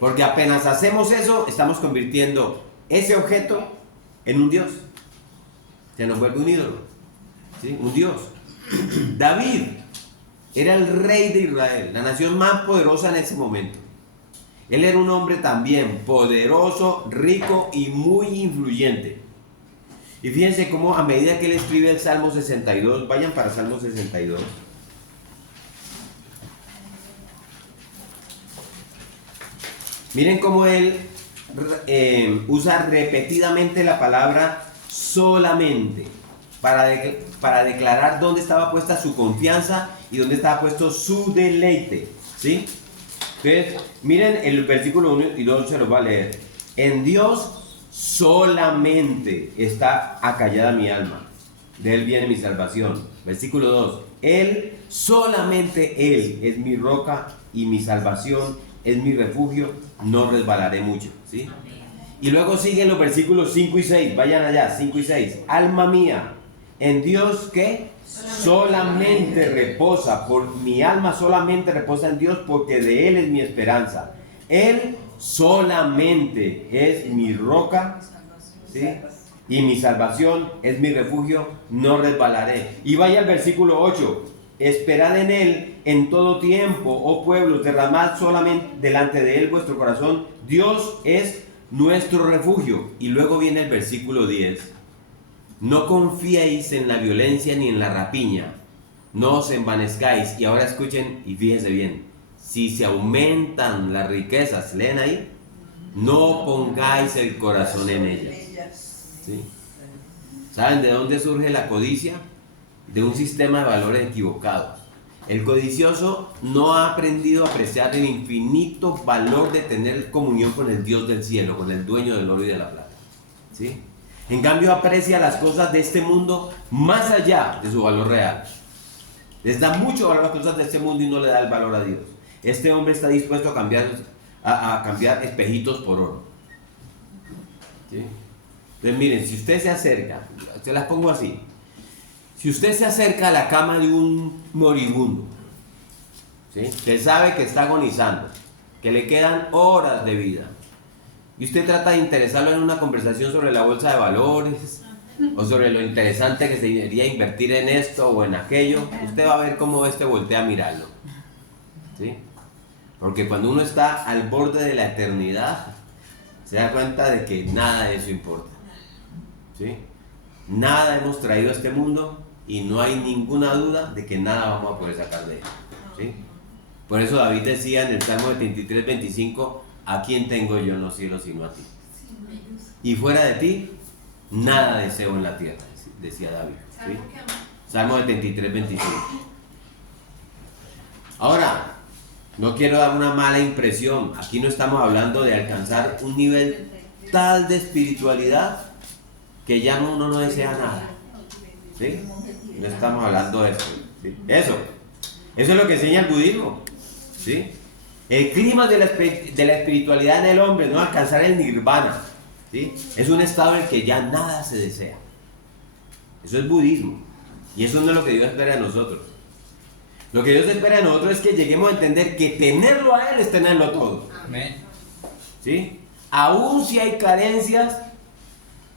Porque apenas hacemos eso, estamos convirtiendo ese objeto en un Dios. Se nos vuelve un ídolo, ¿sí? Un Dios. David era el rey de Israel, la nación más poderosa en ese momento. Él era un hombre también poderoso, rico y muy influyente. Y fíjense cómo a medida que él escribe el Salmo 62, vayan para Salmo 62. Miren cómo él usa repetidamente la palabra solamente para declarar dónde estaba puesta su confianza y dónde estaba puesto su deleite, ¿sí? Entonces, miren el versículo 1 y 2, se los va a leer. En Dios solamente está acallada mi alma, de Él viene mi salvación. Versículo 2, Él, solamente Él es mi roca y mi salvación, es mi refugio, no resbalaré mucho, ¿sí? Y luego siguen los versículos 5 y 6, vayan allá, 5 y 6. Alma mía, en Dios, ¿qué? Solamente reposa, por mi alma solamente reposa en Dios, porque de Él es mi esperanza. Él solamente es mi roca, ¿sí? Y mi salvación, es mi refugio, no resbalaré. Y vaya al versículo 8. Esperad en Él en todo tiempo, oh pueblos, derramad solamente delante de Él vuestro corazón. Dios es nuestro refugio. Y luego viene el versículo 10. No confiéis en la violencia ni en la rapiña, no os envanezcáis. Y ahora escuchen y fíjense bien. Si se aumentan las riquezas, leen ahí, no pongáis el corazón en ellas, ¿sí? ¿Saben de dónde surge la codicia? De un sistema de valores equivocados. El codicioso no ha aprendido a apreciar el infinito valor de tener comunión con el Dios del cielo, con el dueño del oro y de la plata, ¿sí? En cambio aprecia las cosas de este mundo más allá de su valor real. Les da mucho valor a las cosas de este mundo y no le da el valor a Dios. Este hombre está dispuesto a cambiar espejitos por oro, ¿sí? Entonces miren, si usted se acerca, se las pongo así. Si usted se acerca a la cama de un moribundo, ¿sí? Que sabe que está agonizando, que le quedan horas de vida, y usted trata de interesarlo en una conversación sobre la bolsa de valores o sobre lo interesante que sería invertir en esto o en aquello, usted va a ver cómo voltea a mirarlo, ¿sí? Porque cuando uno está al borde de la eternidad, se da cuenta de que nada de eso importa, ¿sí? Nada hemos traído a este mundo y no hay ninguna duda de que nada vamos a poder sacar de él, ¿sí? Por eso David decía en el Salmo 73, 25, ¿a quién tengo yo en los cielos sino a ti? Y fuera de ti, nada deseo en la tierra, decía David, ¿sí? Salmo 73, 25. Ahora, no quiero dar una mala impresión. Aquí no estamos hablando de alcanzar un nivel tal de espiritualidad que ya uno no desea nada, ¿sí? No estamos hablando de eso, ¿sí? Eso es lo que enseña el budismo, ¿sí? El clima de la espiritualidad en el hombre, no alcanzar el nirvana, ¿sí? Es un estado en el que ya nada se desea. Eso es budismo. Y eso no es lo que Dios espera de nosotros. Lo que Dios espera de nosotros es que lleguemos a entender que tenerlo a Él es tenerlo todo. Amén. ¿Sí? Aún si hay carencias,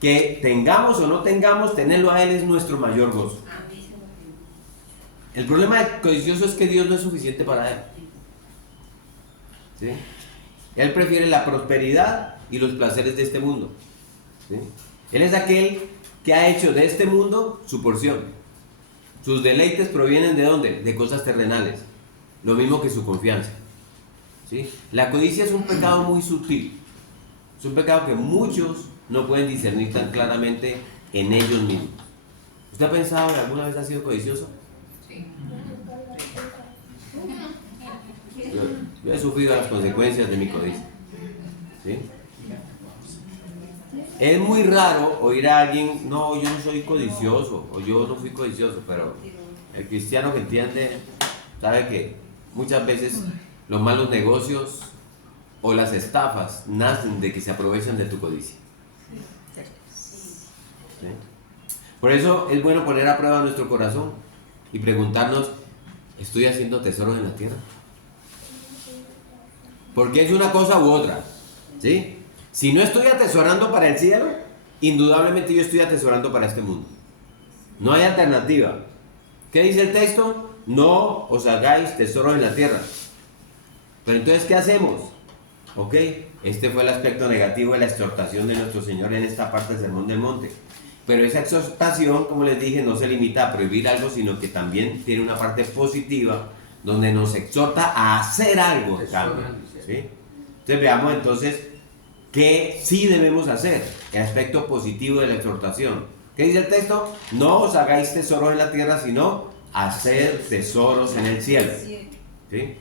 que tengamos o no tengamos, tenerlo a Él es nuestro mayor gozo. El problema del codicioso es que Dios no es suficiente para él, ¿sí? Él prefiere la prosperidad y los placeres de este mundo, ¿sí? Él es aquel que ha hecho de este mundo su porción. Sus deleites provienen ¿de dónde? De cosas terrenales, lo mismo que su confianza, ¿sí? La codicia es un pecado muy sutil, es un pecado que muchos no pueden discernir tan claramente en ellos mismos. ¿Usted ha pensado que alguna vez ha sido codicioso? Sí. Yo he sufrido las consecuencias de mi codicia, ¿sí? Es muy raro oír a alguien, no, yo no soy codicioso, o yo no fui codicioso, pero el cristiano que entiende sabe que muchas veces los malos negocios o las estafas nacen de que se aprovechan de tu codicia. ¿sí? Por eso es bueno poner a prueba nuestro corazón y preguntarnos, ¿estoy haciendo tesoros en la tierra? Porque es una cosa u otra, ¿sí? Si no estoy atesorando para el cielo, indudablemente yo estoy atesorando para este mundo. No hay alternativa. ¿Qué dice el texto? No os hagáis tesoros en la tierra. Pero entonces, ¿qué hacemos? Ok, este fue el aspecto negativo de la exhortación de nuestro Señor en esta parte del Sermón del Monte. Pero esa exhortación, como les dije, no se limita a prohibir algo, sino que también tiene una parte positiva donde nos exhorta a hacer algo de cambio, ¿sí? Entonces veamos entonces qué sí debemos hacer, el aspecto positivo de la exhortación. ¿Qué dice el texto? No os hagáis tesoros en la tierra, sino hacer tesoros en el cielo, ¿sí?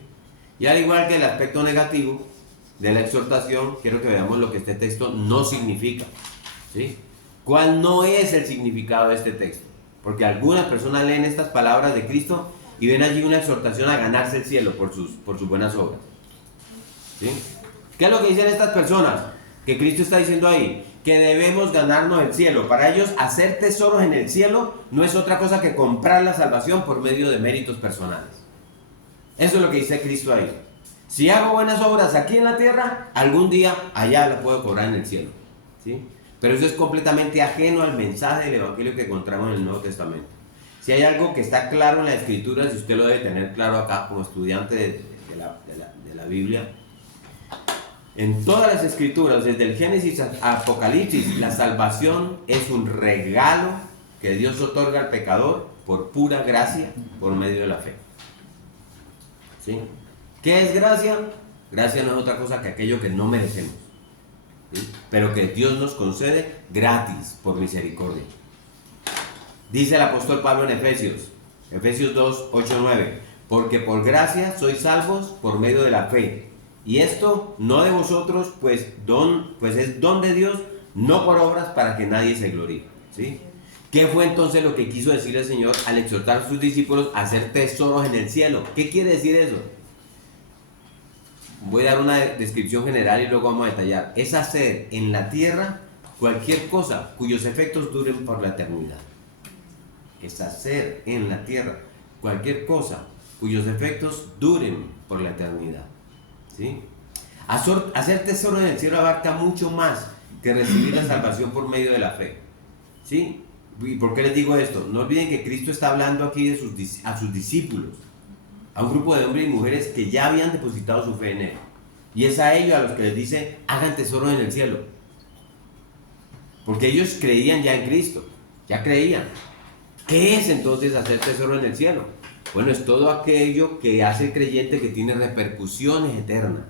Y al igual que el aspecto negativo de la exhortación, quiero que veamos lo que este texto no significa, ¿sí? ¿Cuál no es el significado de este texto? Porque algunas personas leen estas palabras de Cristo y ven allí una exhortación a ganarse el cielo por sus buenas obras, ¿sí? ¿Qué es lo que dicen estas personas? Que Cristo está diciendo ahí, que debemos ganarnos el cielo. Para ellos, hacer tesoros en el cielo no es otra cosa que comprar la salvación por medio de méritos personales. Eso es lo que dice Cristo ahí. Si hago buenas obras aquí en la tierra, algún día allá las puedo cobrar en el cielo, ¿sí? Pero eso es completamente ajeno al mensaje del Evangelio que encontramos en el Nuevo Testamento. Si hay algo que está claro en la Escritura, si usted lo debe tener claro acá como estudiante de la Biblia, en todas las Escrituras, desde el Génesis a Apocalipsis, la salvación es un regalo que Dios otorga al pecador por pura gracia, por medio de la fe, ¿sí? ¿Qué es gracia? Gracia no es otra cosa que aquello que no merecemos, ¿sí? Pero que Dios nos concede gratis por misericordia. Dice el apóstol Pablo en Efesios 2, 8, 9, porque por gracia sois salvos por medio de la fe, y esto no de vosotros, pues es don de Dios, no por obras para que nadie se gloríe, ¿sí? ¿Qué fue entonces lo que quiso decir el Señor al exhortar a sus discípulos a hacer tesoros en el cielo? ¿Qué quiere decir eso? Voy a dar una descripción general y luego vamos a detallar. Es hacer en la tierra cualquier cosa cuyos efectos duren por la eternidad. Es hacer en la tierra cualquier cosa cuyos efectos duren por la eternidad, ¿sí? Hacer tesoro en el cielo abarca mucho más que recibir la salvación por medio de la fe, ¿sí? ¿Y por qué les digo esto? No olviden que Cristo está hablando aquí a sus discípulos, a un grupo de hombres y mujeres que ya habían depositado su fe en Él. Y es a ellos a los que les dice, hagan tesoros en el cielo. Porque ellos creían ya en Cristo, ya creían. ¿Qué es entonces hacer tesoro en el cielo? Bueno, es todo aquello que hace el creyente que tiene repercusiones eternas.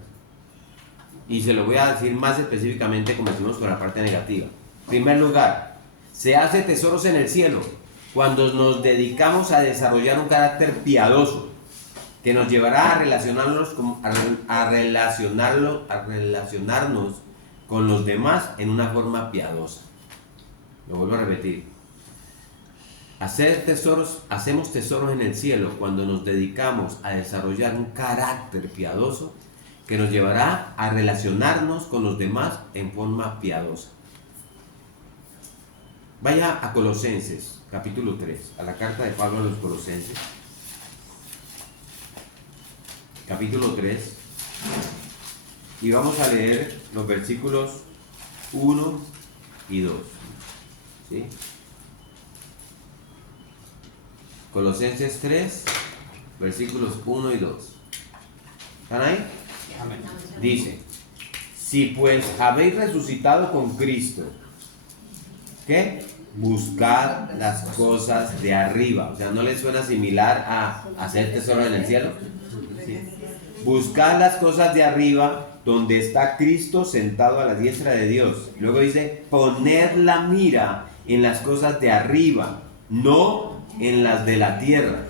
Y se lo voy a decir más específicamente, como decimos, con la parte negativa. En primer lugar, se hace tesoros en el cielo cuando nos dedicamos a desarrollar un carácter piadoso que nos llevará a relacionarnos con los demás en una forma piadosa. Lo vuelvo a repetir. Hacemos tesoros en el cielo cuando nos dedicamos a desarrollar un carácter piadoso que nos llevará a relacionarnos con los demás en forma piadosa. Vaya a Colosenses, capítulo 3, a la carta de Pablo a los Colosenses, capítulo 3, y vamos a leer los versículos 1 y 2, ¿sí? Colosenses 3, versículos 1 y 2. ¿Están ahí? Amén. Dice, si pues habéis resucitado con Cristo, ¿qué? Buscad las cosas de arriba. O sea, ¿no les suena similar a hacer tesoro en el cielo? Sí. Buscad las cosas de arriba, donde está Cristo sentado a la diestra de Dios. Luego dice, poned la mira en las cosas de arriba, no en las de la tierra.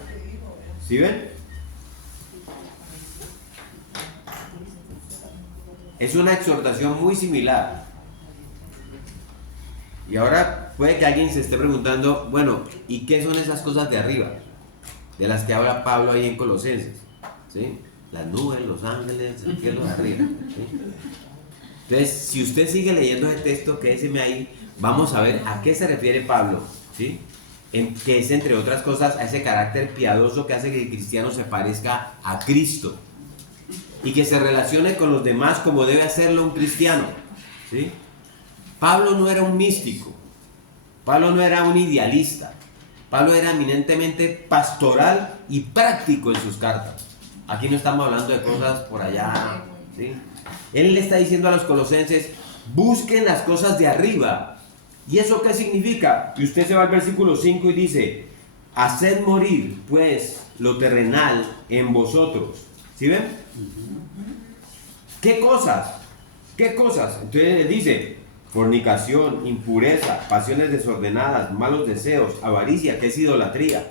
¿Sí ven? Es una exhortación muy similar. Y ahora puede que alguien se esté preguntando, bueno, ¿y qué son esas cosas de arriba? De las que habla Pablo ahí en Colosenses, ¿sí? Las nubes, los ángeles, el cielo de arriba, ¿sí? Entonces, si usted sigue leyendo el texto, quédeseme ahí, vamos a ver a qué se refiere Pablo, ¿sí? Que es, entre otras cosas, a ese carácter piadoso que hace que el cristiano se parezca a Cristo y que se relacione con los demás como debe hacerlo un cristiano, ¿sí? Pablo no era un místico, Pablo no era un idealista, Pablo era eminentemente pastoral y práctico en sus cartas. Aquí no estamos hablando de cosas por allá, ¿sí? Él le está diciendo a los colosenses, busquen las cosas de arriba. ¿Y eso qué significa? Y usted se va al versículo 5 y dice, haced morir pues lo terrenal en vosotros. ¿Sí ven? ¿Qué cosas? ¿Ququé cosas? Entonces él dice, fornicación, impureza, pasiones desordenadas, malos deseos, avaricia, que es idolatría.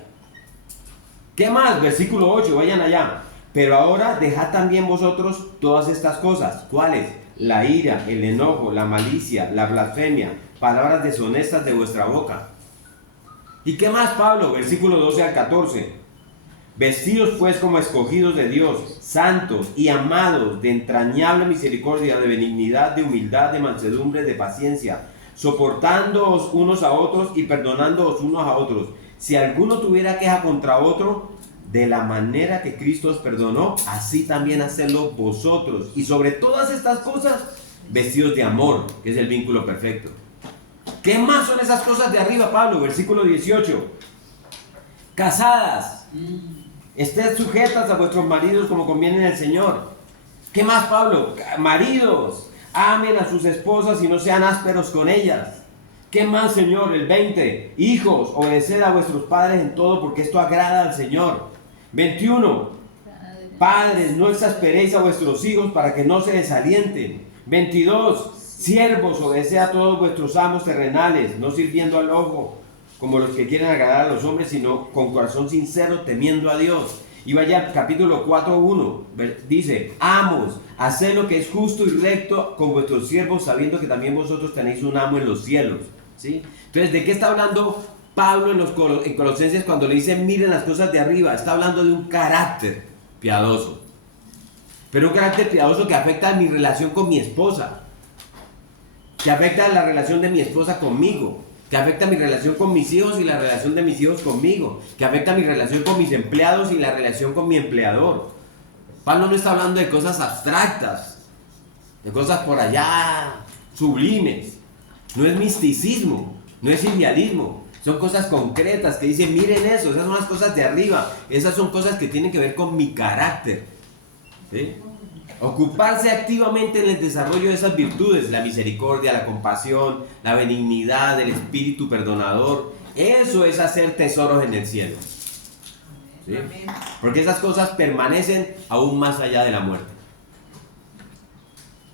¿Qué más? Versículo 8, vayan allá. Pero ahora dejad también vosotros todas estas cosas. ¿Cuáles? La ira, el enojo, la malicia, la blasfemia, palabras deshonestas de vuestra boca. ¿Y qué más, Pablo? Versículo 12 al 14. Vestidos pues como escogidos de Dios, santos y amados, de entrañable misericordia, de benignidad, de humildad, de mansedumbre, de paciencia, soportándoos unos a otros y perdonándoos unos a otros. Si alguno tuviera queja contra otro, de la manera que Cristo os perdonó, así también hacedlo vosotros. Y sobre todas estas cosas, vestidos de amor, que es el vínculo perfecto. ¿Qué más son esas cosas de arriba, Pablo? Versículo 18. Casadas, estén sujetas a vuestros maridos como conviene en el Señor. ¿Qué más, Pablo? Maridos, amen a sus esposas y no sean ásperos con ellas. ¿Qué más, Señor? El 20. Hijos, obedeced a vuestros padres en todo, porque esto agrada al Señor. 21. Padres, no exasperéis a vuestros hijos para que no se desalienten. 22. Siervos, obedeced a todos vuestros amos terrenales, no sirviendo al ojo, como los que quieren agradar a los hombres, sino con corazón sincero, temiendo a Dios. Y vaya al capítulo 4:1, dice, amos, haced lo que es justo y recto con vuestros siervos, sabiendo que también vosotros tenéis un amo en los cielos. ¿Sí? Entonces, ¿de qué está hablando Pablo en Colosenses cuando le dice miren las cosas de arriba? Está hablando de un carácter piadoso, pero un carácter piadoso que afecta a mi relación con mi esposa, que afecta a la relación de mi esposa conmigo, que afecta a mi relación con mis hijos y la relación de mis hijos conmigo, que afecta a mi relación con mis empleados y la relación con mi empleador. Pablo no está hablando de cosas abstractas, de cosas por allá sublimes. No es misticismo, no es idealismo, son cosas concretas que dicen miren eso, esas son las cosas de arriba, esas son cosas que tienen que ver con mi carácter, ¿sí? Ocuparse activamente en el desarrollo de esas virtudes, la misericordia, la compasión, la benignidad, el espíritu perdonador, eso es hacer tesoros en el cielo, ¿sí? Porque esas cosas permanecen aún más allá de la muerte,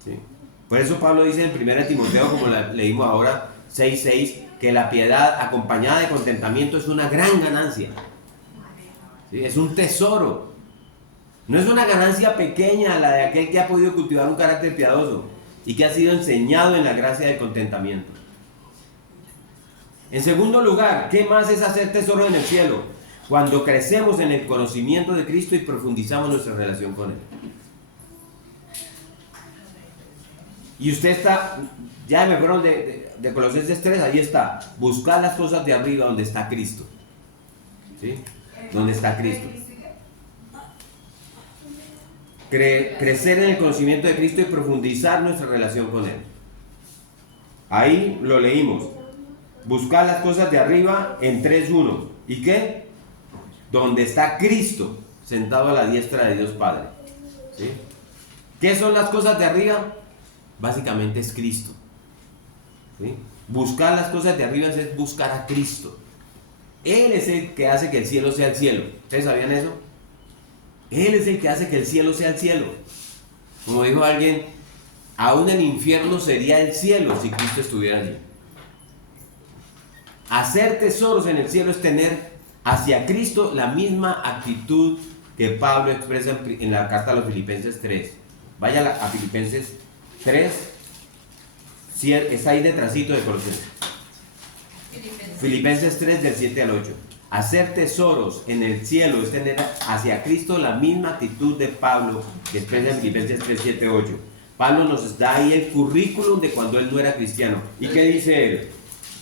¿sí? Por eso Pablo dice en 1 Timoteo, como leímos ahora, 6:6, que la piedad acompañada de contentamiento es una gran ganancia, ¿sí? Es un tesoro. No es una ganancia pequeña la de aquel que ha podido cultivar un carácter piadoso y que ha sido enseñado en la gracia del contentamiento. En segundo lugar, ¿qué más es hacer tesoro en el cielo? Cuando crecemos en el conocimiento de Cristo y profundizamos nuestra relación con Él. Y usted está, ya me fueron de Colosenses 3, ahí está, buscar las cosas de arriba donde está Cristo, ¿sí? Donde está Cristo. Crecer en el conocimiento de Cristo y profundizar nuestra relación con Él. Ahí lo leímos. Buscar las cosas de arriba en 3:1. ¿Y qué? Donde está Cristo sentado a la diestra de Dios Padre, ¿sí? ¿Qué son las cosas de arriba? Básicamente es Cristo, ¿sí? Buscar las cosas de arriba es buscar a Cristo. Él es el que hace que el cielo sea el cielo. ¿Ustedes sabían eso? Él es el que hace que el cielo sea el cielo. Como dijo alguien, aún el infierno sería el cielo si Cristo estuviera allí. Hacer tesoros en el cielo es tener hacia Cristo la misma actitud que Pablo expresa en la carta a los Filipenses 3. Vaya a Filipenses 3, está ahí detrásito de Colosenses. Filipenses 3 del 7 al 8. Hacer tesoros en el cielo es tener hacia Cristo la misma actitud de Pablo que expresa en Filipenses 3, 7, 8. Pablo nos da ahí el currículum de cuando él no era cristiano. ¿Y qué dice él?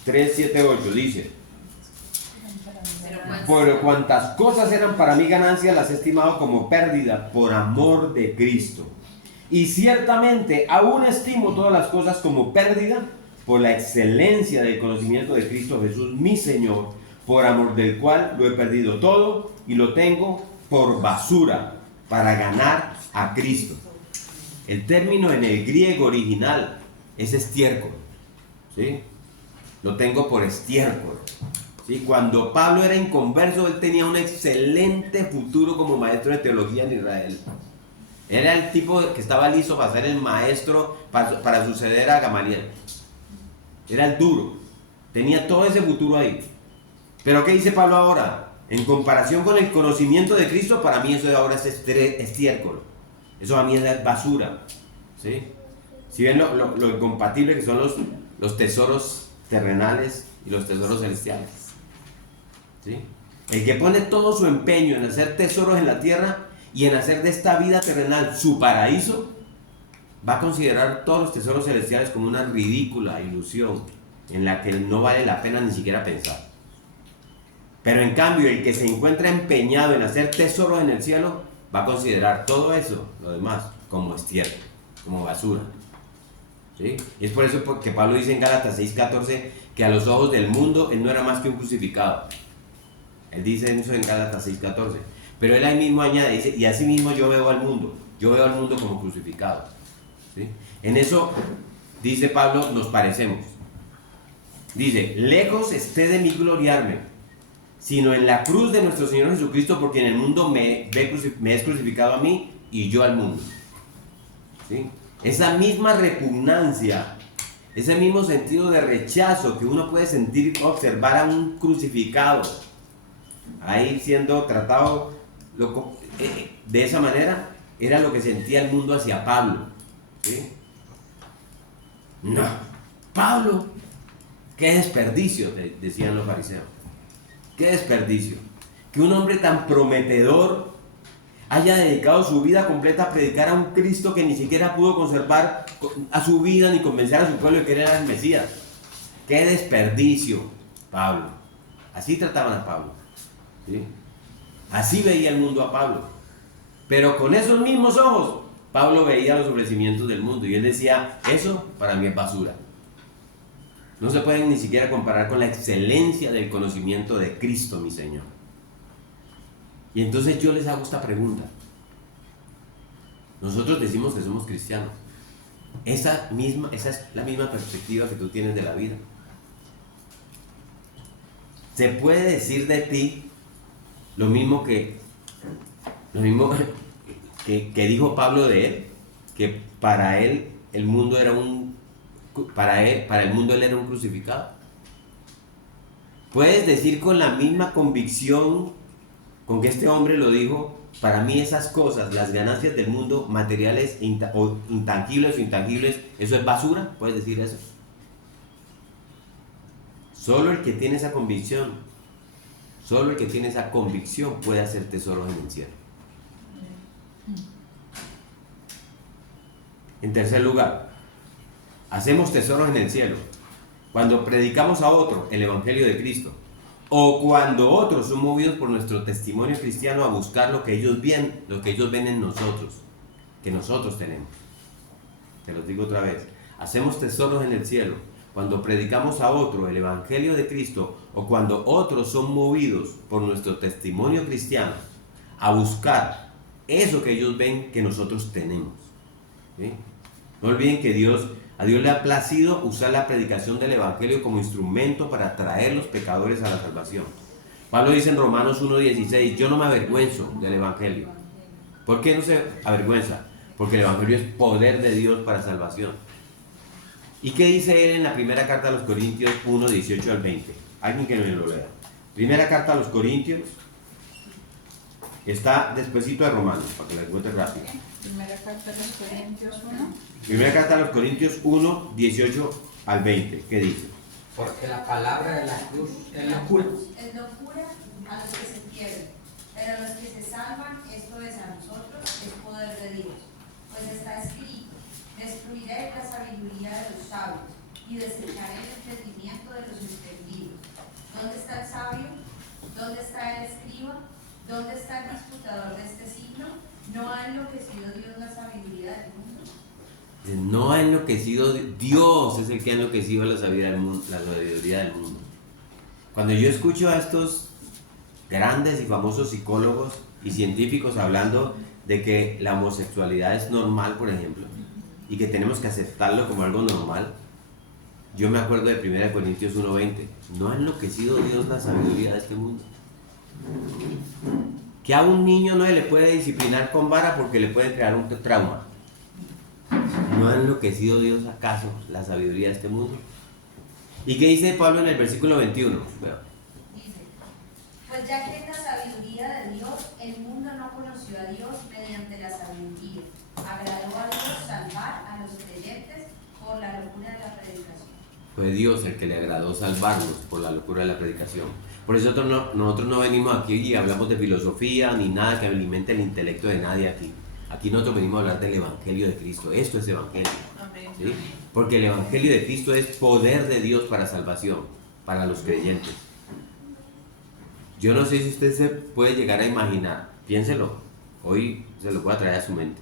3, 7, 8 dice: por cuantas cosas eran para mí ganancia, las he estimado como pérdida por amor de Cristo. Y ciertamente aún estimo todas las cosas como pérdida por la excelencia del conocimiento de Cristo Jesús, mi Señor, por amor del cual lo he perdido todo y lo tengo por basura para ganar a Cristo. El término en el griego original es estiércol, ¿sí? Lo tengo por estiércol. ¿Sí? Cuando Pablo era inconverso, él tenía un excelente futuro como maestro de teología en Israel. Era el tipo que estaba listo para ser el maestro, para suceder a Gamaliel. Era el duro. Tenía todo ese futuro ahí. Pero ¿qué dice Pablo ahora? En comparación con el conocimiento de Cristo, para mí eso de ahora es estiércol. Eso a mí es basura. ¿Sí? Si ven lo incompatible que son los tesoros terrenales y los tesoros celestiales. ¿Sí? El que pone todo su empeño en hacer tesoros en la tierra y en hacer de esta vida terrenal su paraíso, va a considerar todos los tesoros celestiales como una ridícula ilusión en la que no vale la pena ni siquiera pensar. Pero en cambio, el que se encuentra empeñado en hacer tesoros en el cielo, va a considerar todo eso, lo demás, como estiércol, como basura. ¿Sí? Y es por eso que Pablo dice en Gálatas 6:14 que a los ojos del mundo él no era más que un crucificado. Él dice eso en Gálatas 6:14. Pero él ahí mismo añade, dice, y así mismo yo veo al mundo como crucificado. ¿Sí? En eso, dice Pablo, nos parecemos. Dice: lejos esté de mí gloriarme, sino en la cruz de nuestro Señor Jesucristo, porque en el mundo me es crucificado a mí y yo al mundo. ¿Sí? Esa misma repugnancia, ese mismo sentido de rechazo que uno puede sentir, observar a un crucificado ahí siendo tratado de esa manera, era lo que sentía el mundo hacia Pablo. ¿Sí? No, Pablo, qué desperdicio, decían los fariseos. Qué desperdicio que un hombre tan prometedor haya dedicado su vida completa a predicar a un Cristo que ni siquiera pudo conservar a su vida ni convencer a su pueblo de que él era el Mesías. Qué desperdicio, Pablo. Así trataban a Pablo. ¿Sí? Así veía el mundo a Pablo. Pero con esos mismos ojos, Pablo veía los ofrecimientos del mundo y él decía: eso para mí es basura. No se pueden ni siquiera comparar con la excelencia del conocimiento de Cristo, mi Señor. Y entonces yo les hago esta pregunta. Nosotros decimos que somos cristianos. Esa es la misma perspectiva que tú tienes de la vida. ¿Se puede decir de ti lo mismo que dijo Pablo de él? Que para él el mundo era para el mundo él era un crucificado. ¿Puedes decir con la misma convicción con que este hombre lo dijo: para mí esas cosas, las ganancias del mundo, materiales o intangibles, eso es basura? ¿Puedes decir eso? Solo el que tiene esa convicción puede hacer tesoros en el cielo. En tercer lugar, hacemos tesoros en el cielo cuando predicamos a otro el Evangelio de Cristo, o cuando otros son movidos por nuestro testimonio cristiano a buscar lo que ellos ven en nosotros, que nosotros tenemos. Te lo digo otra vez: hacemos tesoros en el cielo cuando predicamos a otro el Evangelio de Cristo, o cuando otros son movidos por nuestro testimonio cristiano a buscar eso que ellos ven que nosotros tenemos. ¿Sí? No olviden que a Dios le ha placido usar la predicación del Evangelio como instrumento para atraer los pecadores a la salvación. Pablo dice en Romanos 1:16: yo no me avergüenzo del Evangelio. ¿Por qué no se avergüenza? Porque el Evangelio es poder de Dios para salvación. ¿Y qué dice él en la primera carta a los Corintios 1:18 al 20? Alguien que me lo lea. Primera carta a los Corintios, está despuesito de Romanos, para que la encuentre rápido. Primera carta a los Corintios 1. Primera carta a los Corintios 1:18 al 20. ¿Qué dice? Porque la palabra de la cruz es locura. Es locura a los que se pierden, pero a los que se salvan, esto es a nosotros, es poder de Dios. Pues está escrito: de y desechar el entendimiento de los entendidos. ¿Dónde está el sabio? ¿Dónde está el escriba? ¿Dónde está el disputador de este siglo? ¿No ha enloquecido Dios la sabiduría del mundo? No ha enloquecido, Dios es el que ha enloquecido la sabiduría del mundo. Cuando yo escucho a estos grandes y famosos psicólogos y científicos hablando de que la homosexualidad es normal, por ejemplo, y que tenemos que aceptarlo como algo normal, yo me acuerdo de 1 Corintios 1:20. ¿No ha enloquecido Dios la sabiduría de este mundo? Que a un niño no se le puede disciplinar con vara porque le puede crear un trauma. ¿No ha enloquecido Dios acaso la sabiduría de este mundo? ¿Y qué dice Pablo en el versículo 21? Dice, pues ya que en la sabiduría de Dios, el mundo no conoció a Dios mediante la sabiduría. Agradó a Dios salvar a los creyentes por la locura de la predicación. Fue Dios el que le agradó salvarnos por la locura de la predicación. Por eso nosotros no venimos aquí y hablamos de filosofía ni nada que alimente el intelecto de nadie aquí. Aquí nosotros venimos a hablar del Evangelio de Cristo. Esto es Evangelio. ¿Sí? Porque el Evangelio de Cristo es poder de Dios para salvación, para los creyentes. Yo no sé si usted se puede llegar a imaginar, piénselo, hoy se lo voy a traer a su mente,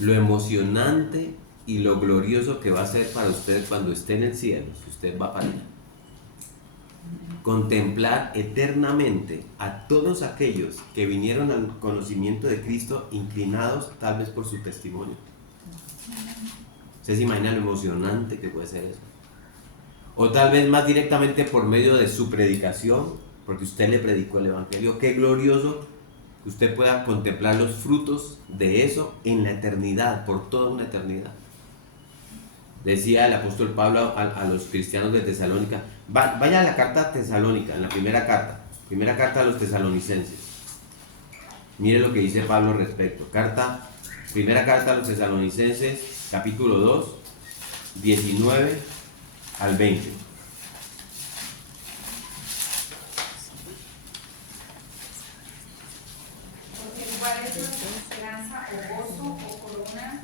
lo emocionante y lo glorioso que va a ser para usted cuando esté en el cielo, si usted va para allá. Contemplar eternamente a todos aquellos que vinieron al conocimiento de Cristo inclinados tal vez por su testimonio. ¿Usted se imagina lo emocionante que puede ser eso? O tal vez más directamente por medio de su predicación, porque usted le predicó el Evangelio. Qué glorioso que usted pueda contemplar los frutos de eso en la eternidad, por toda una eternidad. Decía el apóstol Pablo a los cristianos de Tesalónica, vaya a la carta Tesalónica, en la primera carta a los tesalonicenses. Mire lo que dice Pablo al respecto. Primera carta a los tesalonicenses, capítulo 2, 19 al 20. Porque cuál es nuestra esperanza o gozo o corona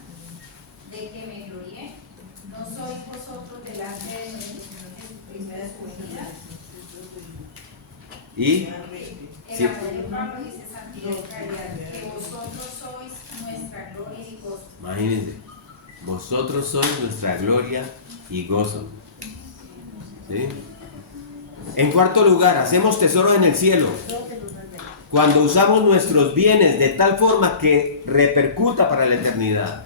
de que me glorié. ¿No sois vosotros delante de nuestro Señor Jesucristo de su venida? Y El sí, apóstol Pablo dice Santiago que vosotros sois nuestra gloria y gozo. imagínense, vosotros sois nuestra gloria y gozo. ¿Sí? En cuarto lugar, hacemos tesoros en el cielo cuando usamos nuestros bienes de tal forma que repercuta para la eternidad,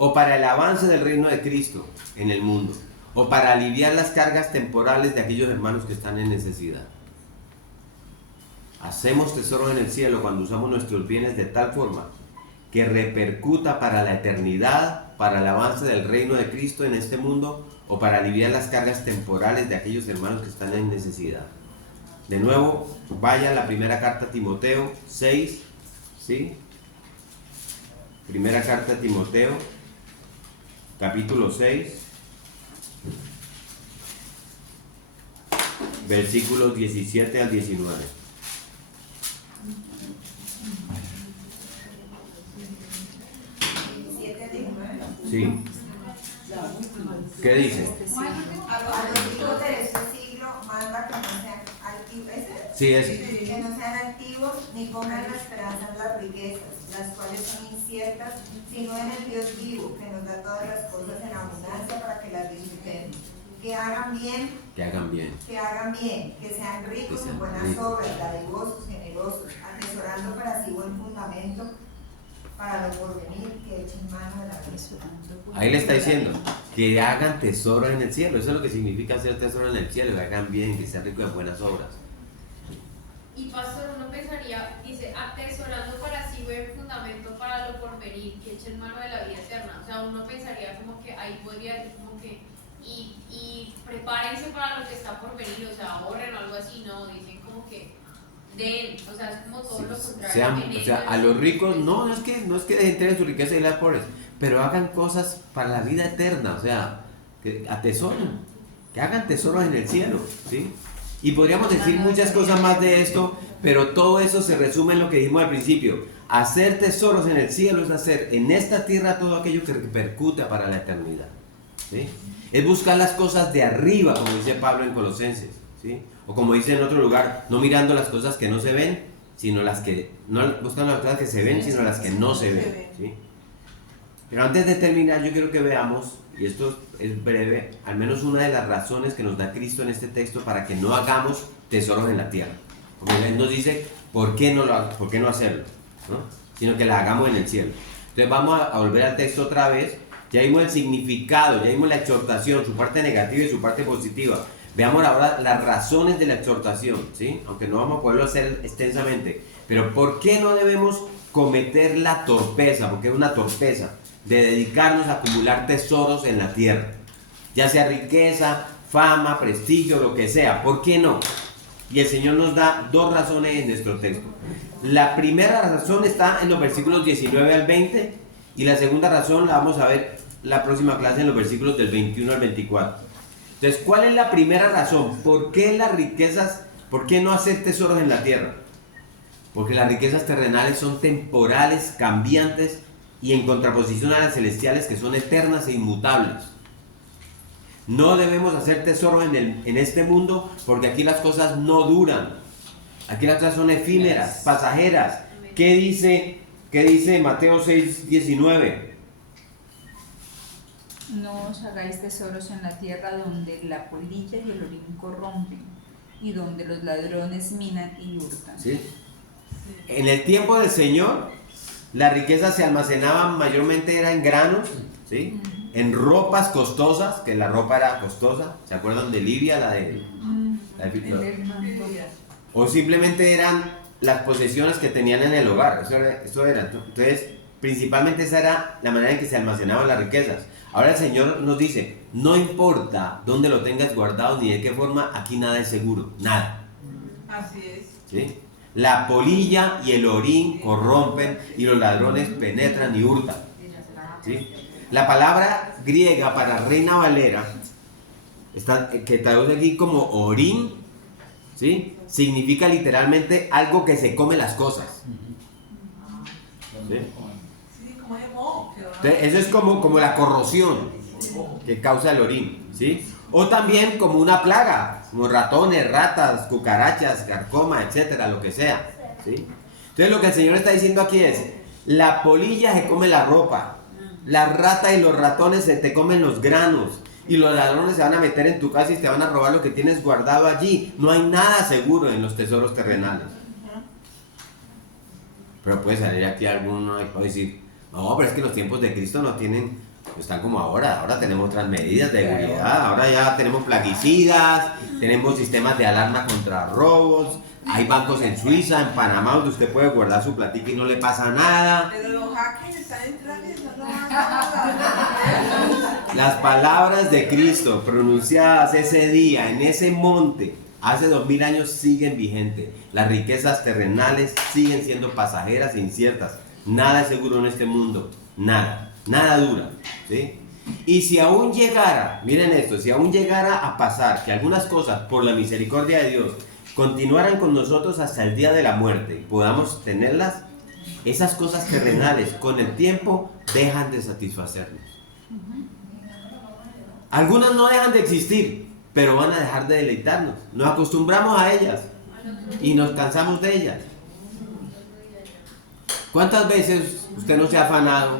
o para el avance del reino de Cristo en el mundo, o para aliviar las cargas temporales de aquellos hermanos que están en necesidad. Hacemos tesoros en el cielo cuando usamos nuestros bienes de tal forma que repercuta para la eternidad, para el avance del reino de Cristo en este mundo, o para aliviar las cargas temporales de aquellos hermanos que están en necesidad. De nuevo, vaya a la primera carta a Timoteo 6, ¿sí? Primera carta a Timoteo, capítulo 6, versículos 17 al 19. Sí. ¿Qué dice? A los hijos de este siglo manda que no sean altivos, Sí, es. que no sean altivos ni pongan la esperanza en las riquezas, las cuales son inciertas, sino en el Dios vivo, que nos da todas las cosas en abundancia para que las disfrutemos. Que hagan bien, que sean ricos en buenas obras, dadivosos, generosos, atesorando para sí buen fundamento, para lo porvenir, que echen mano de la vida. Ahí le está diciendo que hagan tesoro en el cielo. Eso es lo que significa hacer tesoro en el cielo, que hagan bien, que sean ricos en buenas obras. Y pastor, uno pensaría, dice, atesorando para sí buen fundamento para lo porvenir, que echen mano de la vida eterna. O sea, uno pensaría como que ahí podría decir como que y prepárense para lo que está por venir, o sea, ahorren o algo así, no, dicen como que den, o sea, es como todo lo contrario. O sea, a los ricos no es que entreguen su riqueza y las pobres, pero hagan cosas para la vida eterna, o sea, que atesoren, que hagan tesoros en el cielo, ¿sí? Y podríamos decir muchas cosas más de esto, pero todo eso se resume en lo que dijimos al principio. Hacer tesoros en el cielo es hacer en esta tierra todo aquello que repercute para la eternidad. ¿sí? Es buscar las cosas de arriba, como dice Pablo en Colosenses, ¿sí? O como dice en otro lugar, no mirando las cosas que no se ven, sino las que, no buscando las cosas que se ven, sino las que no se ven, ¿sí? Pero antes de terminar, yo quiero que veamos, y esto es breve, al menos una de las razones que nos da Cristo en este texto para que no hagamos tesoros en la tierra. Como Él nos dice, ¿por qué no hacerlo? ¿No? Sino que la hagamos en el cielo. Entonces vamos a volver al texto otra vez. Ya vimos el significado, ya vimos la exhortación, su parte negativa y su parte positiva. Veamos ahora las razones de la exhortación, ¿sí? Aunque no vamos a poderlo hacer extensamente. Pero ¿por qué no debemos cometer la torpeza? Porque es una torpeza de dedicarnos a acumular tesoros en la tierra. Ya sea riqueza, fama, prestigio, lo que sea. ¿Por qué no? Y el Señor nos da dos razones en nuestro texto. La primera razón está en los versículos 19 al 20 y la segunda razón la vamos a ver la próxima clase en los versículos del 21 al 24. Entonces, ¿cuál es la primera razón? ¿Por qué las riquezas, por qué no hacer tesoros en la tierra? Porque las riquezas terrenales son temporales, cambiantes y en contraposición a las celestiales que son eternas e inmutables. No debemos hacer tesoros en este mundo porque aquí las cosas no duran. Aquí las cosas son efímeras, pasajeras. ¿Qué dice Mateo 6:19? No os hagáis tesoros en la tierra donde la polilla y el orín corrompen y donde los ladrones minan y hurtan. ¿Sí? En el tiempo del Señor, las riquezas se almacenaban mayormente era en granos, ¿sí? En ropas costosas, que la ropa era costosa. ¿Se acuerdan de Libia? O simplemente eran las posesiones que tenían en el hogar. Eso era. Entonces, principalmente esa era la manera en que se almacenaban las riquezas. Ahora el Señor nos dice, no importa dónde lo tengas guardado ni de qué forma, aquí nada es seguro, nada. Así es. ¿Sí? La polilla y el orín corrompen y los ladrones penetran y hurtan. ¿Sí? La palabra griega para Reina Valera, que traduce aquí como orín, ¿sí? Significa literalmente algo que se come las cosas. ¿Sí? Entonces, eso es como la corrosión que causa el orín, ¿sí? O también como una plaga, como ratones, ratas, cucarachas, carcoma, etcétera, lo que sea, ¿sí? Entonces lo que el Señor está diciendo aquí es, la polilla se come la ropa, las ratas y los ratones se te comen los granos, y los ladrones se van a meter en tu casa y te van a robar lo que tienes guardado allí. No hay nada seguro en los tesoros terrenales. Pero puede salir aquí alguno y puede decir, no, pero es que los tiempos de Cristo no están como ahora tenemos otras medidas de seguridad, ahora ya tenemos plaguicidas, tenemos sistemas de alarma contra robos, hay bancos en Suiza, en Panamá, donde usted puede guardar su platica y no le pasa nada. Pero los hackers están entrando y no van nada. Las palabras de Cristo pronunciadas ese día, en ese monte, hace 2000 años siguen vigentes. Las riquezas terrenales siguen siendo pasajeras e inciertas. Nada es seguro en este mundo, nada dura, ¿sí? Y si aún llegara, miren esto, si aún llegara a pasar que algunas cosas, por la misericordia de Dios, continuaran con nosotros hasta el día de la muerte y podamos tenerlas, esas cosas terrenales con el tiempo dejan de satisfacernos. Algunas no dejan de existir, pero van a dejar de deleitarnos. Nos acostumbramos a ellas y nos cansamos de ellas. ¿Cuántas veces usted no se ha afanado?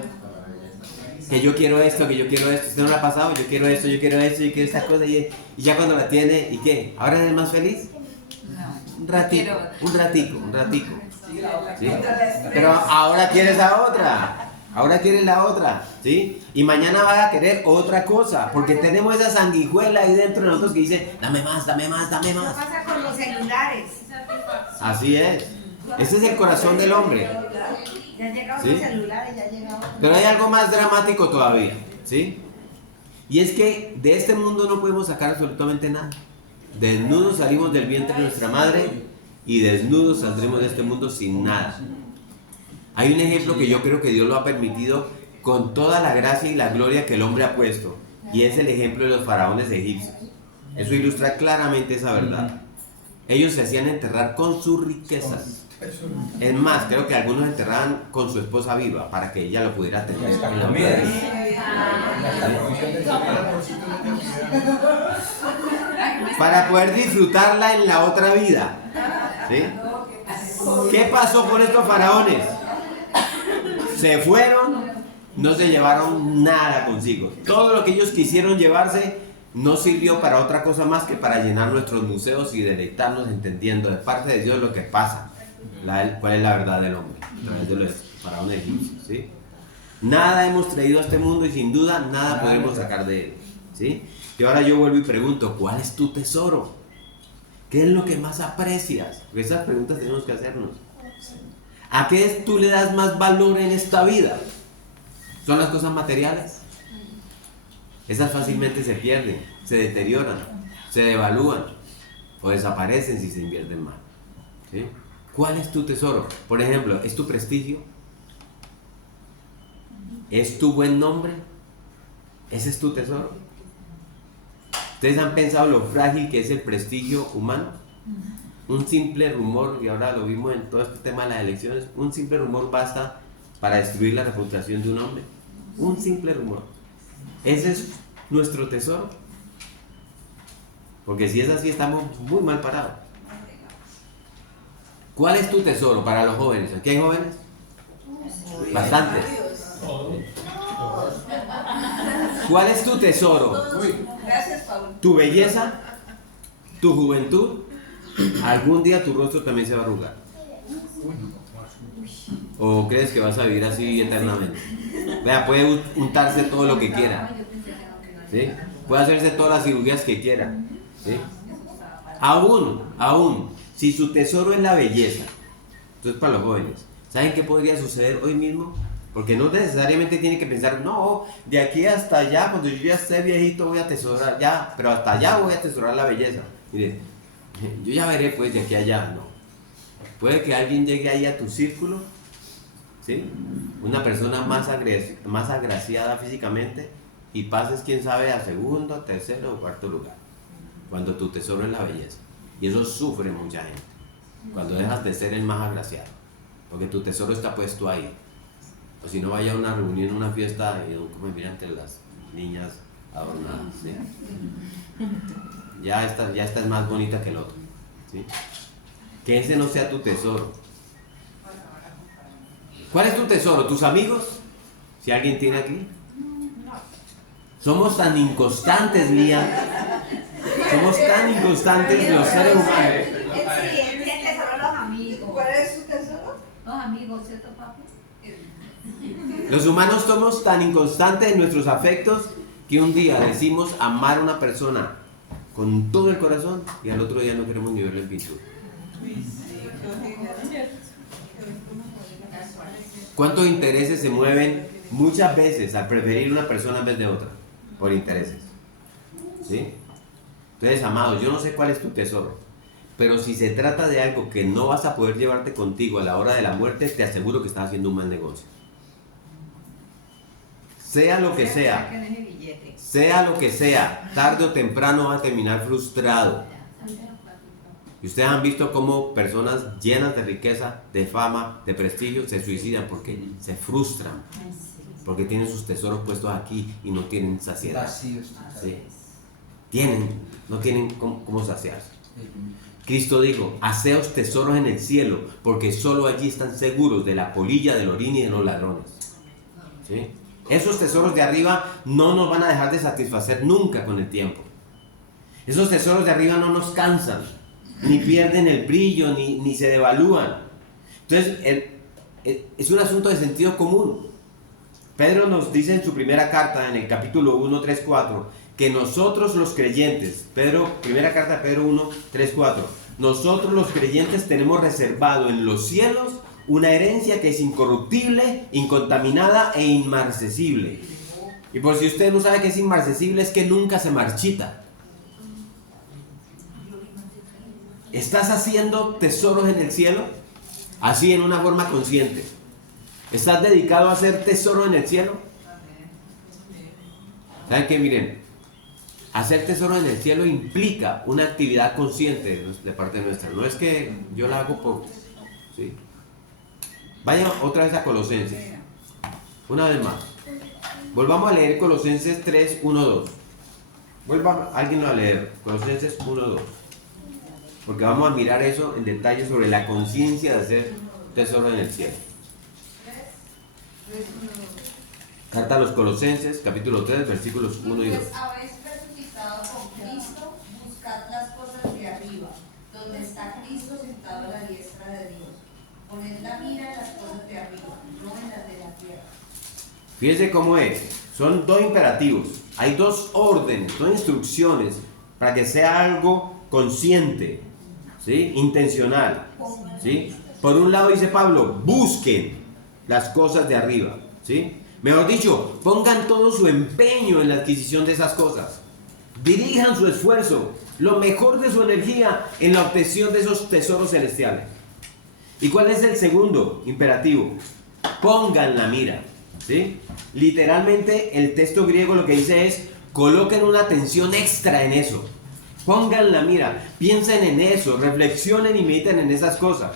Que yo quiero esto, ¿usted no le ha pasado? Yo quiero esto, yo quiero esta cosa, y ya cuando la tiene, ¿y qué? ¿Ahora es más feliz? No. Un ratico. ¿Sí? Pero ahora quieres ahora quieres la otra, ¿sí? Y mañana vas a querer otra cosa, porque tenemos esa sanguijuela ahí dentro de nosotros que dice, dame más. ¿Qué pasa con los celulares? Así es. Ese es el corazón del hombre. Ya llegaron ¿Sí? los celulares, ya llegaron. Pero hay algo más dramático todavía, ¿sí? Y es que de este mundo no podemos sacar absolutamente nada. Desnudos salimos del vientre de nuestra madre y desnudos saldremos de este mundo sin nada. Hay un ejemplo que yo creo que Dios lo ha permitido con toda la gracia y la gloria que el hombre ha puesto, y es el ejemplo de los faraones egipcios. Eso ilustra claramente esa verdad. Ellos se hacían enterrar con sus riquezas. Es más, creo que algunos enterraban con su esposa viva para que ella lo pudiera tener en la vida. Para poder disfrutarla en la otra vida. ¿Sí? ¿Qué pasó con estos faraones? Se fueron, no se llevaron nada consigo. Todo lo que ellos quisieron llevarse no sirvió para otra cosa más que para llenar nuestros museos y deleitarnos entendiendo de parte de Dios lo que pasa, cuál es la verdad del hombre a través de los faraones egipcios, ¿sí? Nada hemos traído a este mundo y sin duda nada podemos sacar de él, ¿sí? Y ahora yo vuelvo y pregunto, ¿cuál es tu tesoro? ¿Qué es lo que más aprecias? Porque esas preguntas tenemos que hacernos. ¿A qué tú le das más valor en esta vida? ¿Son las cosas materiales? Esas fácilmente se pierden, se deterioran, se devalúan o desaparecen si se invierten mal, ¿sí? ¿Cuál es tu tesoro? Por ejemplo, ¿es tu prestigio? ¿Es tu buen nombre? ¿Ese es tu tesoro? ¿Ustedes han pensado lo frágil que es el prestigio humano? Un simple rumor, y ahora lo vimos en todo este tema de las elecciones, un simple rumor basta para destruir la reputación de un hombre. Un simple rumor. ¿Ese es nuestro tesoro? Porque si es así, estamos muy mal parados. ¿Cuál es tu tesoro para los jóvenes? ¿Aquí hay jóvenes? Bastantes. ¿Cuál es tu tesoro? Gracias, Pablo. ¿Tu belleza? ¿Tu juventud? Algún día tu rostro también se va a arrugar. ¿O crees que vas a vivir así eternamente? Vea, puede untarse todo lo que quiera, ¿sí? Puede hacerse todas las cirugías que quiera, ¿sí? Aún, si su tesoro es la belleza, entonces para los jóvenes, ¿saben qué podría suceder hoy mismo? Porque no necesariamente tiene que pensar, no, de aquí hasta allá, cuando yo ya esté viejito voy a atesorar, ya, pero hasta allá voy a atesorar la belleza. Miren, yo ya veré pues de aquí a allá, no. Puede que alguien llegue ahí a tu círculo, ¿sí? Una persona más agraciada físicamente y pases, quién sabe, a segundo, tercero o cuarto lugar, cuando tu tesoro es la belleza. Y eso sufre mucha gente, cuando dejas de ser el más agraciado, porque tu tesoro está puesto ahí. O si no, vaya a una reunión, una fiesta y como mira entre las niñas adornadas, ¿sí? Ya esta es más bonita que el otro, ¿sí? Que ese no sea tu tesoro. ¿Cuál es tu tesoro? ¿Tus amigos? Si alguien tiene aquí. Somos tan inconstantes, Lía. Somos tan inconstantes los seres humanos. El tesoro de los amigos. ¿Cuál es su tesoro? Los amigos, ¿cierto, papi? Los humanos somos tan inconstantes en nuestros afectos que un día decimos amar a una persona con todo el corazón y al otro día no queremos ni verle en pintura. ¿Cuántos intereses se mueven muchas veces al preferir una persona en vez de otra? Por intereses, ¿sí? Entonces, amados, yo no sé cuál es tu tesoro, pero si se trata de algo que no vas a poder llevarte contigo a la hora de la muerte, te aseguro que estás haciendo un mal negocio. Sea lo que sea, tarde o temprano vas a terminar frustrado. Y ustedes han visto cómo personas llenas de riqueza, de fama, de prestigio, se suicidan porque se frustran, porque tienen sus tesoros puestos aquí y no tienen saciedad. ¿Sí? No tienen cómo saciarse. Cristo dijo, haceos tesoros en el cielo, porque solo allí están seguros de la polilla, del orín y de los ladrones. ¿Sí? Esos tesoros de arriba no nos van a dejar de satisfacer nunca con el tiempo. Esos tesoros de arriba no nos cansan, ni pierden el brillo, ni se devalúan. Entonces, es un asunto de sentido común. Pedro nos dice en su primera carta, en el capítulo 1, 3, 4, que nosotros los creyentes, primera carta de Pedro 1, 3, 4, nosotros los creyentes tenemos reservado en los cielos una herencia que es incorruptible, incontaminada e inmarcesible. Y por si usted no sabe qué es inmarcesible, es que nunca se marchita. ¿Estás haciendo tesoros en el cielo? Así, en una forma consciente. ¿Estás dedicado a hacer tesoro en el cielo? ¿Saben qué? Miren, hacer tesoro en el cielo implica una actividad consciente de parte nuestra. No es que yo la hago por... ¿sí? Vaya otra vez a Colosenses. Una vez más. Volvamos a leer Colosenses 3, 1, 2. Vuelva alguien a leer Colosenses 1, 2. Porque vamos a mirar eso en detalle sobre la conciencia de hacer tesoro en el cielo. Carta a los Colosenses, capítulo 3, versículos 1 y 2. Pues habéis resucitado con Cristo, buscad las cosas de arriba, donde está Cristo sentado a la diestra de Dios. Poned la mira en las cosas de arriba, no en las de la tierra. Fíjense cómo es. Son dos imperativos. Hay dos órdenes, dos instrucciones para que sea algo consciente, ¿sí? Intencional, ¿sí? Por un lado dice Pablo, busquen las cosas de arriba, ¿sí? Mejor dicho, pongan todo su empeño en la adquisición de esas cosas. Dirijan su esfuerzo, lo mejor de su energía en la obtención de esos tesoros celestiales. ¿Y cuál es el segundo imperativo? Pongan la mira, ¿sí? Literalmente el texto griego lo que dice es, coloquen una atención extra en eso. Pongan la mira, piensen en eso, reflexionen y mediten en esas cosas.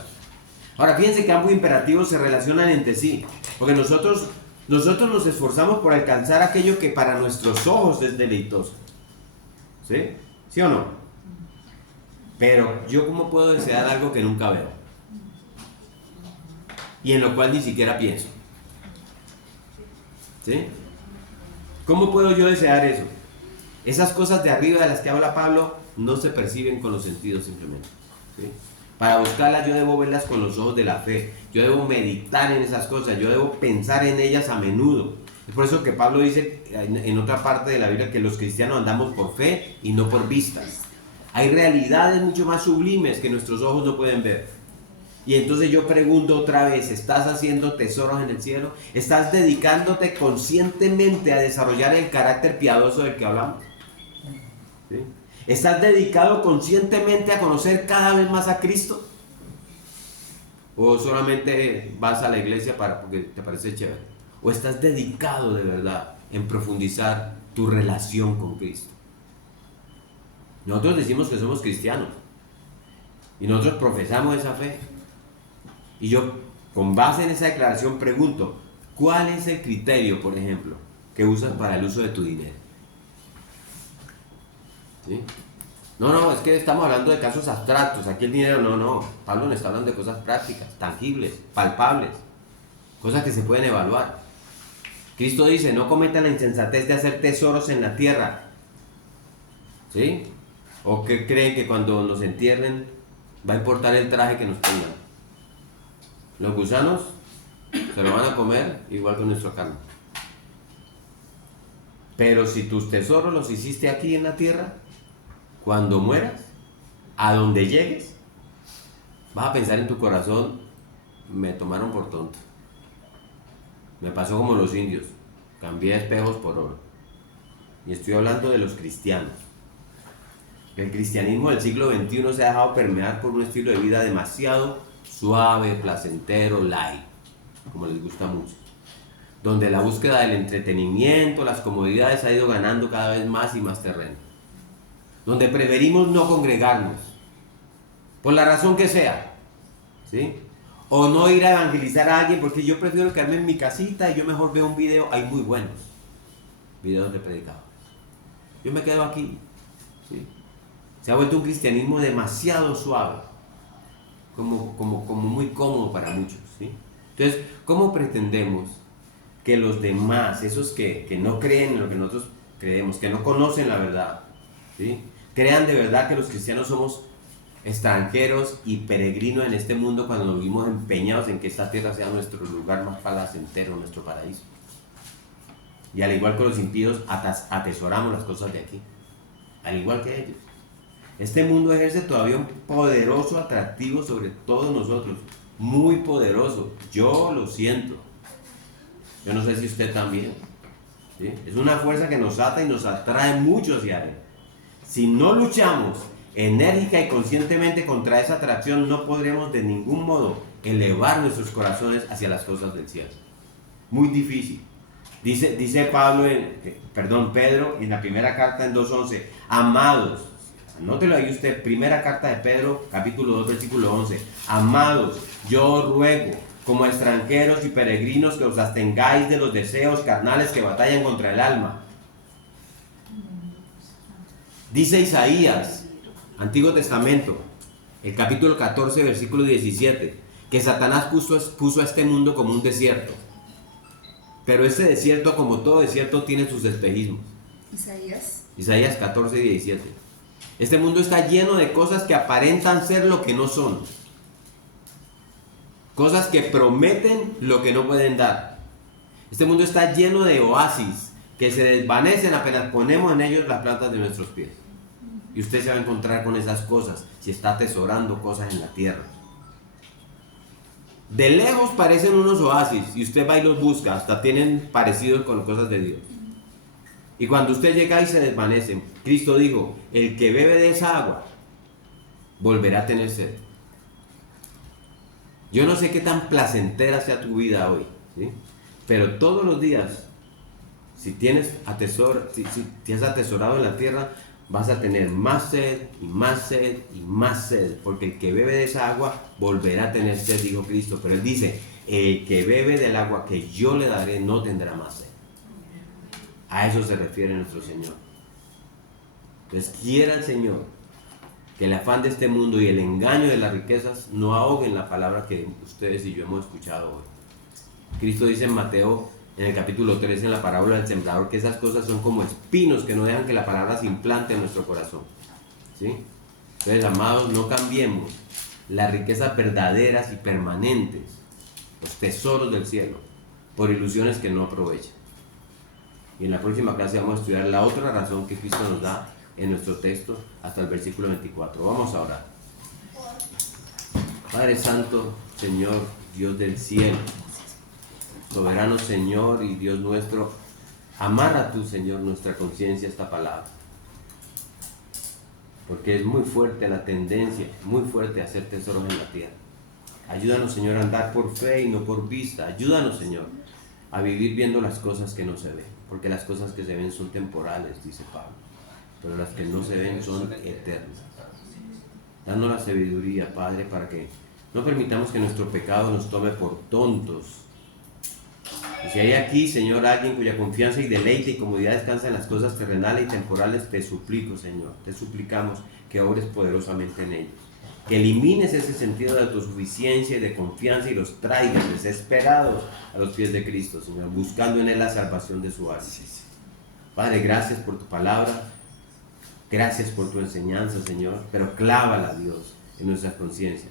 Ahora, fíjense que ambos imperativos se relacionan entre sí, porque nosotros nos esforzamos por alcanzar aquello que para nuestros ojos es deleitoso. ¿Sí? ¿Sí o no? Pero yo, ¿cómo puedo desear algo que nunca veo? Y en lo cual ni siquiera pienso. ¿Sí? ¿Cómo puedo yo desear eso? Esas cosas de arriba de las que habla Pablo no se perciben con los sentidos simplemente. ¿Sí? Para buscarlas yo debo verlas con los ojos de la fe. Yo debo meditar en esas cosas. Yo debo pensar en ellas a menudo. Es por eso que Pablo dice en otra parte de la Biblia que los cristianos andamos por fe y no por vistas. Hay realidades mucho más sublimes que nuestros ojos no pueden ver. Y entonces yo pregunto otra vez, ¿estás haciendo tesoros en el cielo? ¿Estás dedicándote conscientemente a desarrollar el carácter piadoso del que hablamos? ¿Sí? ¿Estás dedicado conscientemente a conocer cada vez más a Cristo? ¿O solamente vas a la iglesia porque te parece chévere? ¿O estás dedicado de verdad en profundizar tu relación con Cristo? Nosotros decimos que somos cristianos y nosotros profesamos esa fe. Y yo, con base en esa declaración, pregunto, ¿cuál es el criterio, por ejemplo, que usas para el uso de tu dinero? ¿Sí? No, es que estamos hablando de casos abstractos. Aquí el dinero, no. Pablo nos está hablando de cosas prácticas, tangibles, palpables, cosas que se pueden evaluar. Cristo dice, no cometan la insensatez de hacer tesoros en la tierra. ¿Sí? ¿O qué creen que cuando nos entierren va a importar el traje que nos pongan? Los gusanos se lo van a comer igual que nuestra carne. Pero si tus tesoros los hiciste aquí en la tierra, cuando mueras, a donde llegues, vas a pensar en tu corazón, me tomaron por tonto. Me pasó como los indios, cambié espejos por oro. Y estoy hablando de los cristianos. El cristianismo del siglo XXI se ha dejado permear por un estilo de vida demasiado suave, placentero, light, como les gusta mucho, donde la búsqueda del entretenimiento, las comodidades ha ido ganando cada vez más y más terreno, donde preferimos no congregarnos, por la razón que sea, ¿sí? O no ir a evangelizar a alguien, porque yo prefiero quedarme en mi casita y yo mejor veo un video, hay muy buenos videos de predicadores, yo me quedo aquí, ¿sí? Se ha vuelto un cristianismo demasiado suave, como muy cómodo para muchos, ¿sí? Entonces, ¿cómo pretendemos que los demás, esos que no creen en lo que nosotros creemos, que no conocen la verdad, ¿sí?, crean de verdad que los cristianos somos extranjeros y peregrinos en este mundo cuando nos vimos empeñados en que esta tierra sea nuestro lugar más placentero, nuestro paraíso? Y al igual que los impíos, atesoramos las cosas de aquí, al igual que ellos. Este mundo ejerce todavía un poderoso atractivo sobre todos nosotros, muy poderoso. Yo lo siento. Yo no sé si usted también. ¿Sí? Es una fuerza que nos ata y nos atrae mucho hacia él. Si no luchamos enérgica y conscientemente contra esa atracción, no podremos de ningún modo elevar nuestros corazones hacia las cosas del cielo. Muy difícil. Dice Pedro en la primera carta en 2:11, amados, anótelo ahí usted, primera carta de Pedro, capítulo 2, versículo 11, amados, yo ruego como a extranjeros y peregrinos que os abstengáis de los deseos carnales que batallan contra el alma. Dice Isaías, Antiguo Testamento, el capítulo 14, versículo 17, que Satanás puso a este mundo como un desierto. Pero ese desierto, como todo desierto, tiene sus espejismos. Isaías 14, 17. Este mundo está lleno de cosas que aparentan ser lo que no son. Cosas que prometen lo que no pueden dar. Este mundo está lleno de oasis que se desvanecen apenas ponemos en ellos las plantas de nuestros pies. Y usted se va a encontrar con esas cosas si está atesorando cosas en la tierra. De lejos parecen unos oasis y usted va y los busca, hasta tienen parecidos con cosas de Dios. Y cuando usted llega y se desvanecen, Cristo dijo, el que bebe de esa agua volverá a tener sed. Yo no sé qué tan placentera sea tu vida hoy, ¿sí? Pero todos los días, si has atesorado en la tierra, vas a tener más sed y más sed y más sed, porque el que bebe de esa agua volverá a tener sed, dijo Cristo. Pero Él dice, el que bebe del agua que yo le daré no tendrá más sed. A eso se refiere nuestro Señor. Entonces quiera el Señor que el afán de este mundo y el engaño de las riquezas no ahoguen la palabra que ustedes y yo hemos escuchado hoy. Cristo dice en Mateo, en el capítulo 13, en la parábola del sembrador, que esas cosas son como espinos que no dejan que la palabra se implante en nuestro corazón, ¿sí? Entonces, amados, no cambiemos las riquezas verdaderas y permanentes, los tesoros del cielo, por ilusiones que no aprovechan. Y en la próxima clase vamos a estudiar la otra razón que Cristo nos da en nuestro texto hasta el versículo 24. Vamos a orar. Padre Santo, Señor, Dios del cielo, soberano Señor y Dios nuestro, amarra tú, Señor, nuestra conciencia esta palabra, porque es muy fuerte la tendencia, muy fuerte a hacer tesoros en la tierra. Ayúdanos, Señor, a andar por fe y no por vista. Ayúdanos, Señor, a vivir viendo las cosas que no se ven, porque las cosas que se ven son temporales, dice Pablo, pero las que no se ven son eternas. Danos la sabiduría, Padre, para que no permitamos que nuestro pecado nos tome por tontos. Y si hay aquí, Señor, alguien cuya confianza y deleite y comodidad descansa en las cosas terrenales y temporales, te suplico, Señor, te suplicamos que obres poderosamente en ellos, que elimines ese sentido de autosuficiencia y de confianza y los traigas desesperados a los pies de Cristo, Señor, buscando en Él la salvación de su alma. Padre, gracias por tu palabra, gracias por tu enseñanza, Señor, pero clávala, Dios, en nuestras conciencias,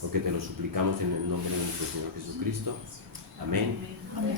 porque te lo suplicamos en el nombre de nuestro Señor Jesucristo. Amén. Amén.